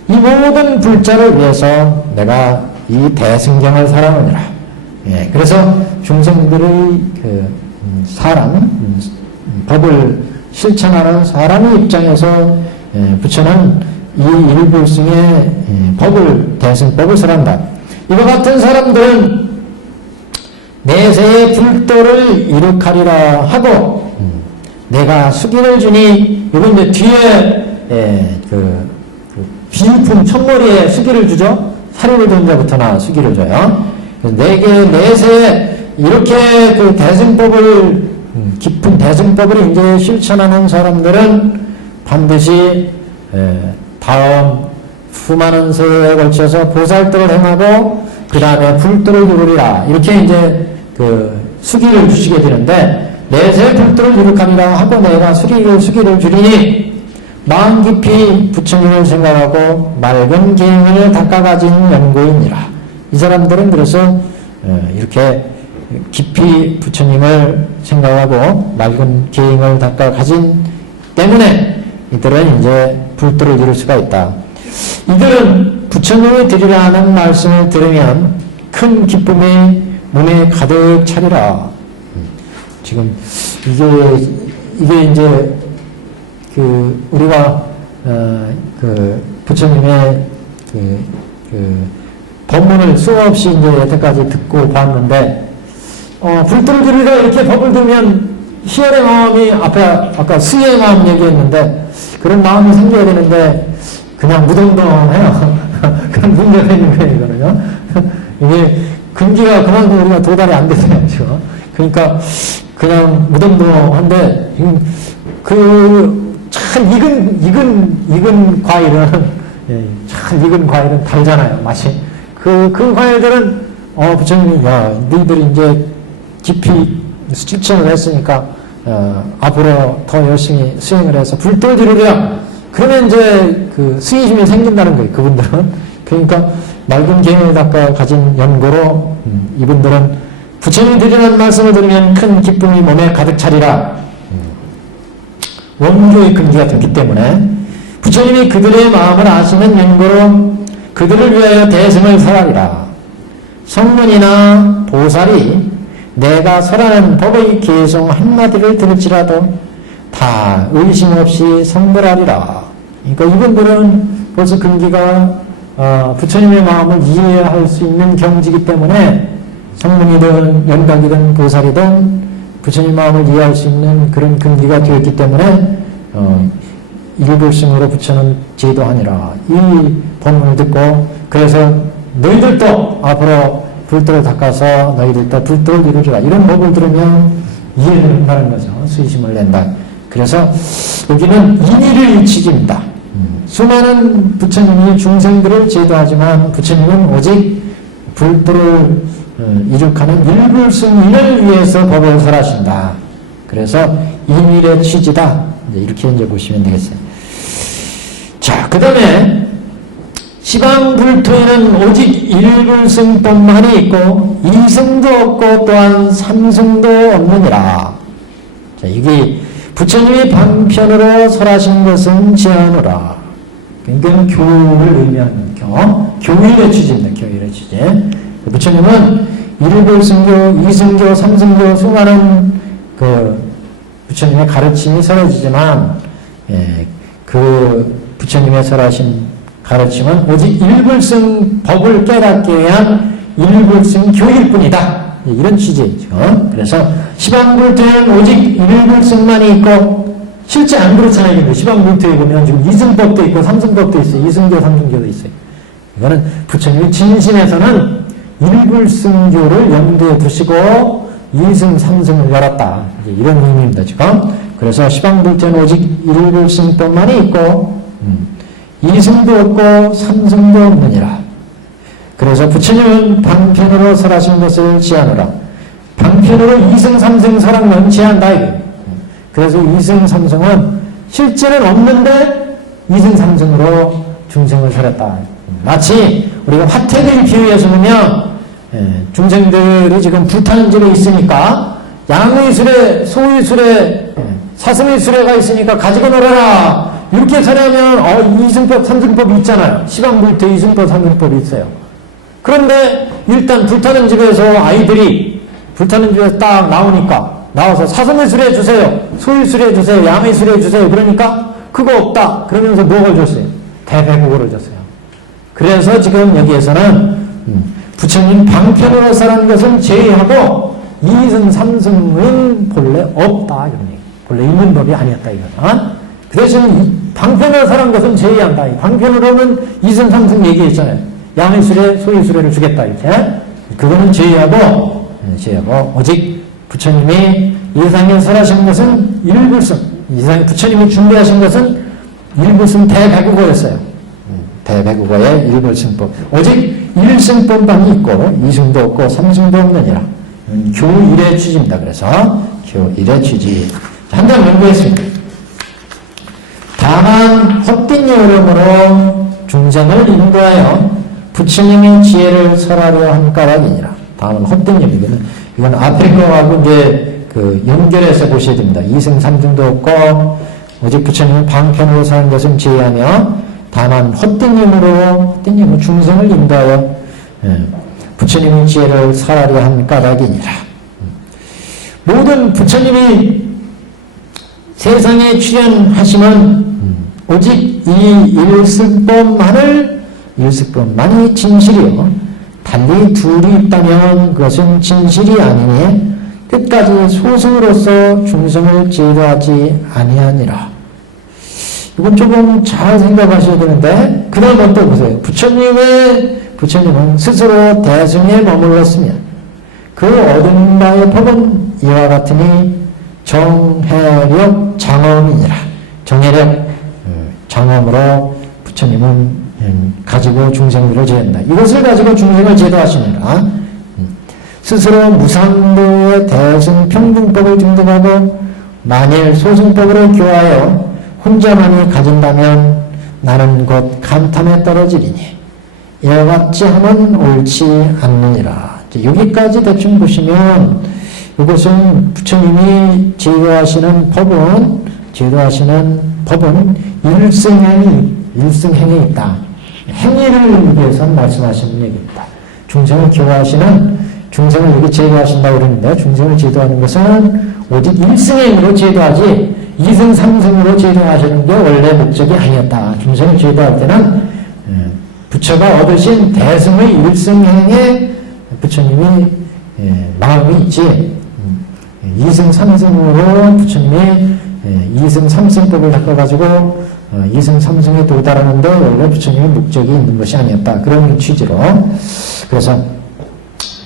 이 모든 불자를 위해서 내가 이 대승경을 설하느니라. 그래서 중생들의 그 법을 실천하는 사람의 입장에서 부처는 이 일불승의 대승법을 설한다. 이와 같은 사람들은 내세의 불도를 이룩하리라 하고 내가 수기를 주니 이건 이제 뒤에 비품 첫머리에 수기를 주죠. 사리를 둔 자부터 나 수기를 줘요. 내세에 이렇게 그 대승법을 깊은 대승법을 이제 실천하는 사람들은 반드시 다음 수많은 세에 걸쳐서 보살도를 행하고 그 다음에 불도를 이루리라 이렇게 이제 그 수기를 주시게 되는데 내세 불도를 이룩함이라 하고 내가 수기를 주리니 마음 깊이 부처님을 생각하고 맑은 계행을 닦아가진 연고이니라. 이 사람들은 그래서 이렇게 깊이 부처님을 생각하고 맑은 계행을 닦아가진 때문에 이들은 이제 불도를 이룰 수가 있다. 이들은 부처님이 드리라 하는 말씀을 들으면 큰 기쁨이 몸에 가득 차리라. 지금 이게 이제 우리가 부처님의 법문을 수없이 이제 여태까지 듣고 봤는데 불도를 드리라 이렇게 법을 들으면 희열의 마음이 아까 수의 마음 얘기했는데 그런 마음이 생겨야 되는데 그냥 무덤덤해요. 그런 문제가 있는 거예요, 이거는요. 이게 근기가 그만큼 우리가 도달이 안 되세요, 지금. 그러니까 그냥 무덤덤한데 참 익은 과일은 참 익은 과일은 달잖아요, 맛이. 그 과일들은 부처님이 너희들이 이제 깊이 실천을 했으니까 앞으로 더 열심히 수행을 해서 불도를 이루랴. 그러면 이제 그 수의심이 생긴다는 거예요, 그분들은. 그러니까 맑은 계행을 닦아 가진 연고로 이분들은 부처님이 드리는 말씀을 들으면 큰 기쁨이 몸에 가득 차리라. 원교의 근기가 됐기 때문에 부처님이 그들의 마음을 아시는 연고로 그들을 위하여 대승을 설하리라. 성문이나 보살이 내가 설하는 법의 개송 한마디를 들을지라도 다 의심 없이 성불하리라. 그러니까 이분들은 벌써 근기가 부처님의 마음을 이해할 수 있는 경지이기 때문에 성문이든 연각이든 보살이든 부처님 마음을 이해할 수 있는 그런 근기가 되었기 때문에 일불승으로 부처는 제도하니라. 이 법문을 듣고 그래서 너희들도 앞으로 불도를 닦아서 너희들도 불도를 이루리라. 이런 법을 들으면 이해를 한다는 거죠. 수의심을 낸다. 그래서 여기는 인의를 취지입니다. 수많은 부처님이 중생들을 제도하지만 부처님은 오직 불도를 이룩하는 일불승인을 위해서 법을 설하신다. 그래서 인일의 취지다. 이렇게 이제 보시면 되겠어요. 자, 그 다음에 시방불토에는 오직 일불승법만이 있고 이승도 없고 또한 삼승도 없느니라. 자, 이게 부처님이 방편으로 설하신 것은 제하노라. 그러니까 교를 의미하는 교일의 취지입니다. 교일의 취지. 부처님은 일불승교, 이승교, 삼승교 수많은 그 부처님의 가르침이 설해지지만 그 부처님의 설하신 가르침은 오직 일불승 법을 깨닫기 위한 일불승 교일뿐이다. 이런 취지죠. 그래서 시방불토에는 오직 일불승만이 있고 실제 안 그렇잖아요. 시방불토에 보면 지금 이승법도 있고 삼승법도 있어요. 이승교, 삼승교도 있어요. 이거는 부처님이 진심에서는 일불승교를 염두에 두시고 이승, 삼승을 열었다. 이런 의미입니다. 지금. 그래서 시방불토는 오직 일불승법만이 있고 이승도 없고 삼승도 없느니라. 그래서 부처님은 방편으로 설하신 것을 지하노라. 방편으로 이승, 삼승 설한 건 지한다. 그래서 이승, 삼승은 실제는 없는데 이승, 삼승으로 중생을 설했다. 마치 우리가 화태를 비유해서 보면 중생들이 지금 불타는 집에 있으니까 양의 수레, 소의 수레, 사슴의 수레가 있으니까 가지고 놀아라. 이렇게 설하면 이승법, 삼승법이 있잖아요. 시방불토 이승법, 삼승법이 있어요. 그런데 일단 불타는 집에서 아이들이 불타는 집에서 딱 나와서 사슴의 수레 주세요. 소의 수레 주세요. 양의 수레 주세요. 그러니까 그거 없다. 그러면서 뭐를 줬어요? 대배국어를 줬어요. 그래서 지금 여기에서는 부처님 방편으로 설한 것은 제외하고 이승, 삼승은 본래 없다. 이런 얘기. 본래 있는 법이 아니었다. 이거는. 그 대신 방편으로 설한 것은 제외한다. 방편으로는 이승, 삼승 얘기했잖아요. 양의 수레, 소의 수레를 주겠다. 이렇게. 그거는 제외하고 오직 부처님이 이상에 설하신 것은 일불승. 이상에 부처님이 준비하신 것은 일불승 대배국어였어요. 대배국어의 일불승법. 오직 일승법만이 있고 이승도 없고 삼승도 없느니라. 교일의 취지입니다. 그래서 교일의 취지. 한 장 연구했습니다. 다만 헛된 여름으로 중생을 인도하여 부처님의 지혜를 설하려 한 까닭이니라. 다만 헛된 여름. 이건 앞에 거하고 이제 그 연결해서 보셔야 됩니다. 이승 삼승도 없고 오직 부처님은 방편으로 사는 것을 제외하며 다만 헛된 힘으로 중생을 인도하여 부처님의 지혜를 설하려 한 까닭이니라. 모든 부처님이 세상에 출현하시면 오직 이 일승법만이 진실이요. 달리 둘이 있다면 그것은 진실이 아니니 끝까지 소승으로서 중생을 제도하지 아니하니라. 이건 조금 잘 생각하셔야 되는데 그 다음은 또 보세요. 부처님은 스스로 대승에 머물렀으며 그 얻은 바의 법은 이와 같으니 정해력 장엄이니라. 정해력 장엄으로 부처님은 가지고 중생들을 제한다. 이것을 가지고 중생을 제도하시니라. 스스로 무상도의 대승평등법을 증득하고 만일 소승법으로 교하여 혼자만이 가진다면 나는 곧 감탐에 떨어지리니 이와 같이 하면 옳지 않느니라. 여기까지 대충 보시면 이것은 부처님이 제도하시는 법은 일승행에 있다. 행위를 위해서 말씀하시는 얘기입니다. 중생을 교화하시는, 중생을 여기 제도하신다고 그러는데 중생을 제도하는 것은 오직 일승행으로 제도하지 이승 삼승으로 제도하시는 게 원래 목적이 아니었다. 중생을 제도할 때는 부처가 얻으신 대승의 일승행에 부처님이 마음이 있지, 이승 삼승으로 부처님이 이승 삼승법을 닦아가지고 이승 삼승에 도달하는데 원래 부처님의 목적이 있는 것이 아니었다. 그런 취지로. 그래서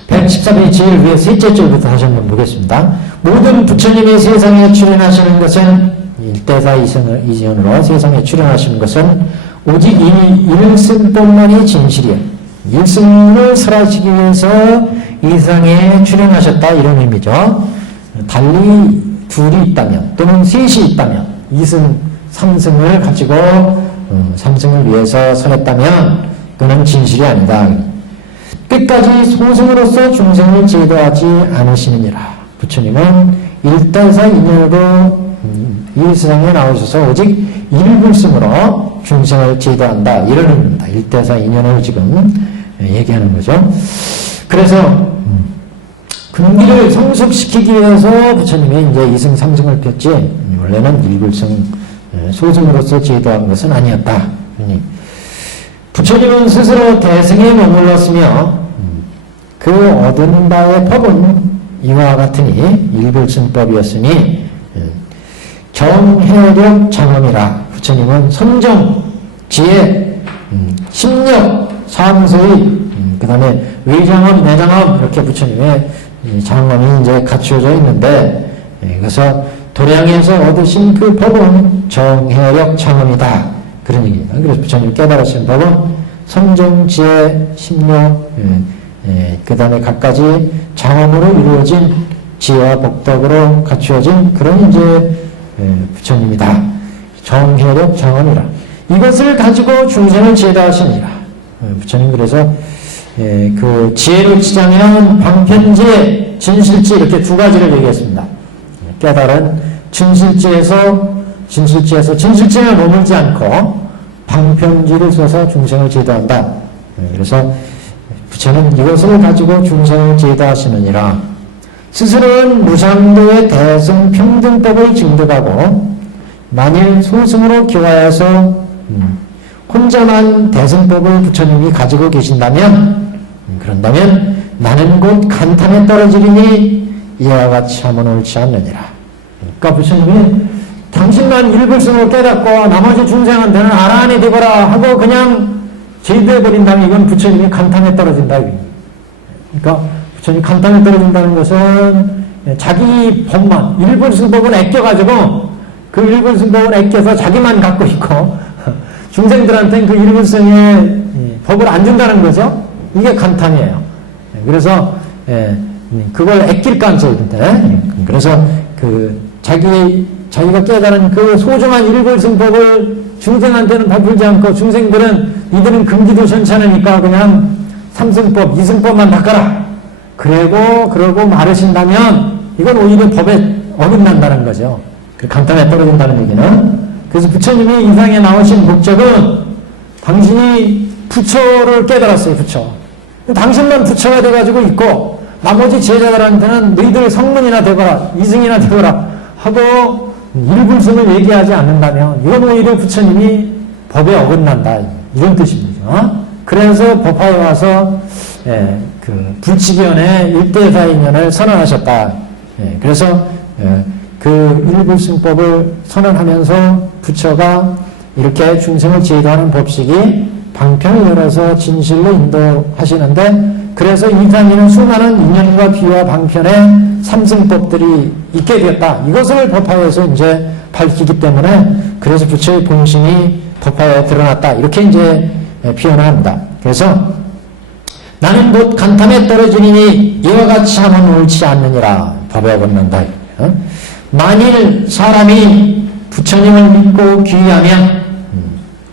114페이지 위에 셋째 줄부터 다시 한번 보겠습니다. 모든 부처님이 세상에 출현하시는 것은 일대사 이전으로 세상에 출현하시는 것은 오직 이 일승법만이 진실이에요. 일승을 설하시기 위해서 이 세상에 출현하셨다, 이런 의미죠. 달리 둘이 있다면 또는 셋이 있다면 이승 삼승을 가지고 삼승을 위해서 설했다면 그는 진실이 아니다. 끝까지 소승으로서 중생을 제도하지 않으시느니라. 부처님은 일대사 인연으로 이 세상에 나오셔서 오직 일불승으로 중생을 제도한다, 이런 의미입니다. 일대사 인연을 지금 얘기하는 거죠. 그래서 근기를 성숙시키기 위해서 부처님이 이제 이승 삼승을 폈지 원래는 일불승 소승으로서 제도한 것은 아니었다. 부처님은 스스로 대승에 머물렀으며 그 얻은 바의 법은 이와 같으니 일불승법이었으니 정해력 장엄이라. 부처님은 선정, 지혜, 심력, 사무소의 그 다음에 외장엄, 내장엄, 이렇게 부처님의 장엄이 이제 갖추어져 있는데, 그래서 도량에서 얻으신 그 법은 정해력 장엄이다, 그런 얘기입니다. 그래서 부처님이 깨달으신 법은 선정, 지혜, 심력, 그 다음에 각가지 장엄으로 이루어진 지혜와 복덕으로 갖추어진 그런 이제 부처님이다. 정해력 장엄이라. 이것을 가지고 중생을 제도하시니라. 부처님 그래서 그 지혜를 치자면 방편지혜, 진실지, 이렇게 두 가지를 얘기했습니다. 깨달은 진실지에서 진실지에 머물지 않고 방편지를 써서 중생을 제도한다. 그래서 부처는 이것을 가지고 중생을 제도하시느니라. 스스로는 무상도의 대승평등법을 증득하고 만일 소승으로 기화해서 혼자만 대승법을 부처님이 가지고 계신다면, 그런다면 나는 곧 간탐에 떨어지리니 이와 같이 하면 옳지 않느니라. 그러니까 부처님이 당신만 일불승으로 깨닫고 나머지 중생한테는 아라한이 되거라 하고 그냥 제도해버린다면 이건 부처님이 간탐에 떨어진다. 그러니까 부처님이 간탐에 떨어진다는 것은 자기 법만, 일불승법은 애껴가지고 그 일불승법은 애껴서 자기만 갖고 있고 중생들한테는 그 일불승의 법을 안 준다는 거죠. 이게 간탐이에요. 그래서 그걸 애낄 가능성이 있는데, 그래서 그 자기가 깨달은 그 소중한 일불승법을 중생한테는 베풀지 않고 중생들은 이들은 금기도 현찮으니까 그냥 삼승법, 이승법만 닦아라. 그러고 마르신다면 이건 오히려 법에 어긋난다는 거죠. 그 간탐에 떨어진다는 얘기는. 그래서 부처님이 이 세상에 나오신 목적은 당신이 부처를 깨달았어요. 부처. 당신만 부처가 돼가지고 있고 나머지 제자들한테는 너희들 성문이나 되거라, 이승이나 되거라 하고 일불승을 얘기하지 않는다면 이건 오히려 부처님이 법에 어긋난다, 이런 뜻입니다. 그래서 법화에 와서 그 불치견의 일대사인연을 선언하셨다. 그래서 그 일불승법을 선언하면서 부처가 이렇게 중생을 제도하는 법식이 방편을 열어서 진실로 인도하시는데, 그래서 이 세상에는 수많은 인연과 비와 방편의 삼승법들이 있게 되었다. 이것을 법화에서 이제 밝히기 때문에 그래서 부처의 본심이 법화에 드러났다. 이렇게 이제 표현을 합니다. 그래서 나는 곧 간탐에 떨어지니 이와 같이 하면 옳지 않느니라. 법에 어긋난다. 만일 사람이 부처님을 믿고 귀의하면,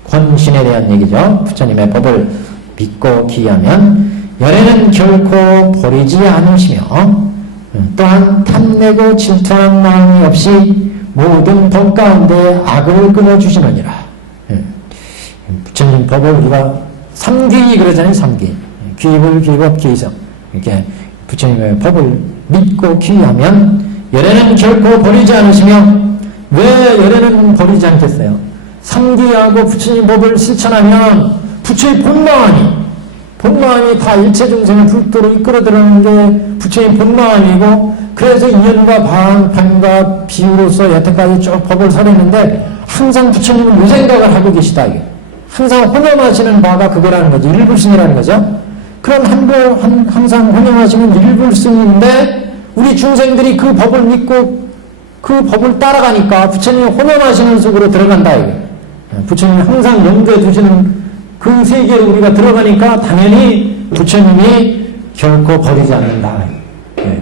권신에 대한 얘기죠. 부처님의 법을 믿고 귀의하면 열애는 결코 버리지 않으시며 또한 탐내고 질투하는 마음이 없이 모든 법 가운데 악을 끊어주시느니라. 부처님 법을 우리가 삼귀 그러잖아요. 삼귀. 귀불, 귀법, 귀의성. 이렇게 부처님의 법을 믿고 귀의하면 열애는 결코 버리지 않으시며, 왜 열애는 버리지 않겠어요? 삼귀하고 부처님 법을 실천하면 부처의 본마음이 다 일체 중생을 불도로 이끌어 들어가는 게 부처의 본마음이고, 그래서 인연과 방과 비유로서 여태까지 쭉 법을 설했는데 항상 부처님은 요 생각을 하고 계시다. 이게. 항상 혼념하시는 바가 그거라는 거죠. 일불승이라는 거죠. 그런 항상 혼념하시는 일불승인데 우리 중생들이 그 법을 믿고 그 법을 따라가니까 부처님이 혼념하시는 속으로 들어간다. 이게. 부처님이 항상 염두에 두시는 그 세계에 우리가 들어가니까 당연히 부처님이 결코 버리지 않는다.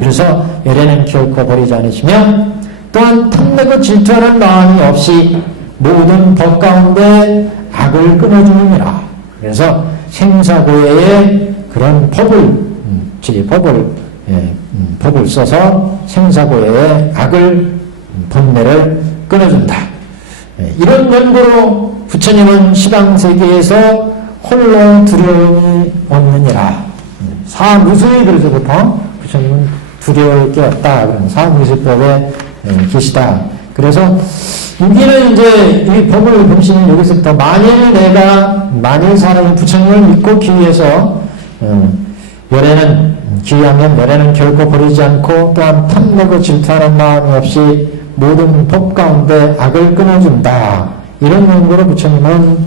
그래서 열애는 결코 버리지 않으시며 또한 탐내고 질투하는 마음이 없이 모든 법 가운데 악을 끊어주느니라. 그래서 생사고해의 그런 법을 써서 생사고해의 악을 번뇌를 끊어준다. 이런 연고로 부처님은 시방세계에서 홀로 두려움이 없느니라. 사무수에 그래서 보통 부처님은 두려울 게 없다. 그런 사무수법에 계시다. 그래서 여기는 이제 이 법을 보시면 여기서부터 만일 사람이 부처님을 믿고 기해서 열애는 기하면 열애는 결코 버리지 않고 또한 탐내고 질투하는 마음이 없이 모든 법 가운데 악을 끊어준다. 이런 연구로 부처님은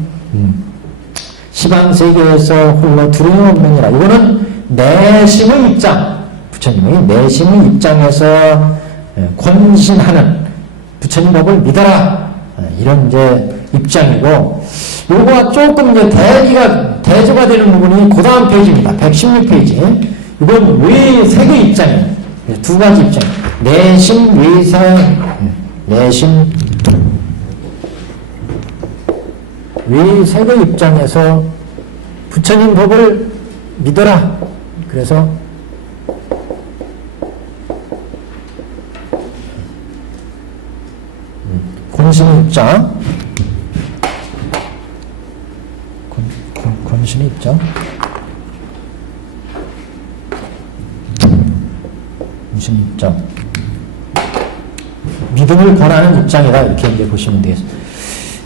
시방세계에서 홀로 두려움 없느니라. 이거는 내심의 입장, 부처님의 내심의 입장에서 권신하는 부처님 법을 믿어라. 이런 이제 입장이고, 요거와 조금 이제 대조가 되는 부분이 그 다음 페이지입니다. 116페이지. 이건 외색의 입장이에요. 두 가지 입장. 내심, 외색의 입장에서 부처님 법을 믿어라. 그래서 권신의 입장, 권신의 입장, 권신의 입장, 믿음을 권하는 입장이다. 이렇게 이제 보시면 되겠습니다.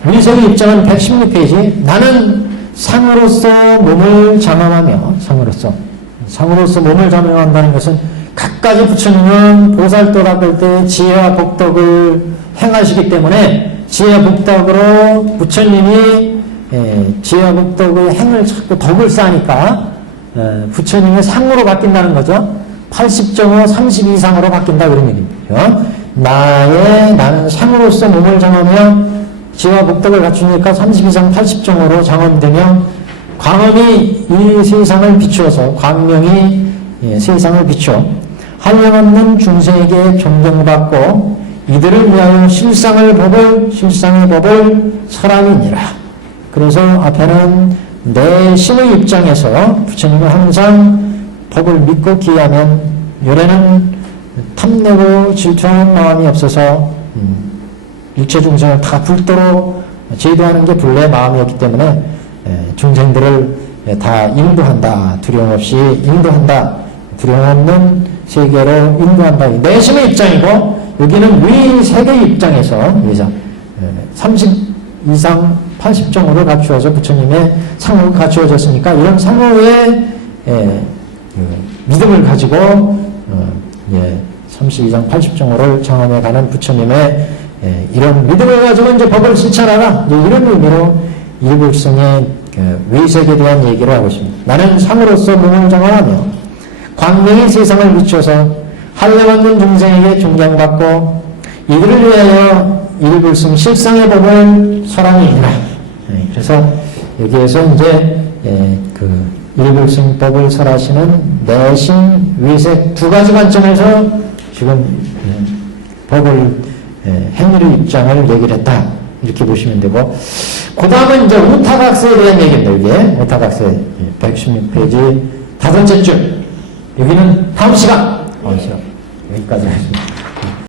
위석의 입장은 116페이지. 나는 상으로서 몸을 장엄하며, 상으로서 몸을 장엄한다는 것은 각가지 부처님은 보살도 닦을 때 지혜와 복덕을 행하시기 때문에 지혜와 복덕으로 부처님이 지혜와 복덕의 행을 찾고 덕을 쌓으니까 부처님의 상으로 바뀐다는 거죠. 80.5, 30 이상으로 바뀐다 그런 얘기입니다. 나는 상으로서 몸을 장엄하며 지혜와 복덕을 갖추니까 30 이상 80.5로 장엄되며 광엄이 이 세상을 비추어서 광명이 세상을 비추어 한량없는 중생에게 존경받고 이들을 위하여 실상의 법을 설함이니라. 그래서 앞에는 내심의 입장에서 부처님은 항상 법을 믿고 기하면 열애는 탐내고 질투하는 마음이 없어서 일체 중생을 다 불도로 제도하는 게 본래 마음이었기 때문에 중생들을 다 인도한다. 두려움 없이 인도한다. 두려움 없는 세계로 인도한다. 내심의 입장이고 여기는 위세계의 입장에서 30 이상 80정으로 갖추어져 부처님의 상호가 갖추어졌으니까 이런 상호의 믿음을 가지고 30 이상 80정으를 장엄해 가는 부처님의 이런 믿음을 가지고 이제 법을 실천하라. 이런 의미로 일불승의 위색에 대한 얘기를 하고 있습니다. 나는 상으로서 몸을 장엄하며 광명의 세상을 비춰서 한량없는 중생에게 존경받고 이들을 위하여 일불승 실상의 법을 설함이니라. 그래서 여기에서 이제 그 일불승법을 설하시는 내심 위색 두 가지 관점에서 지금 법을 행위의 입장을 얘기를 했다. 이렇게 보시면 되고, 그 다음은 이제 오타각세에 대한 얘기입니다. 이게 오타각세 116페이지 5번째 줄. 여기는 다음 시간 여기까지 하겠습니다.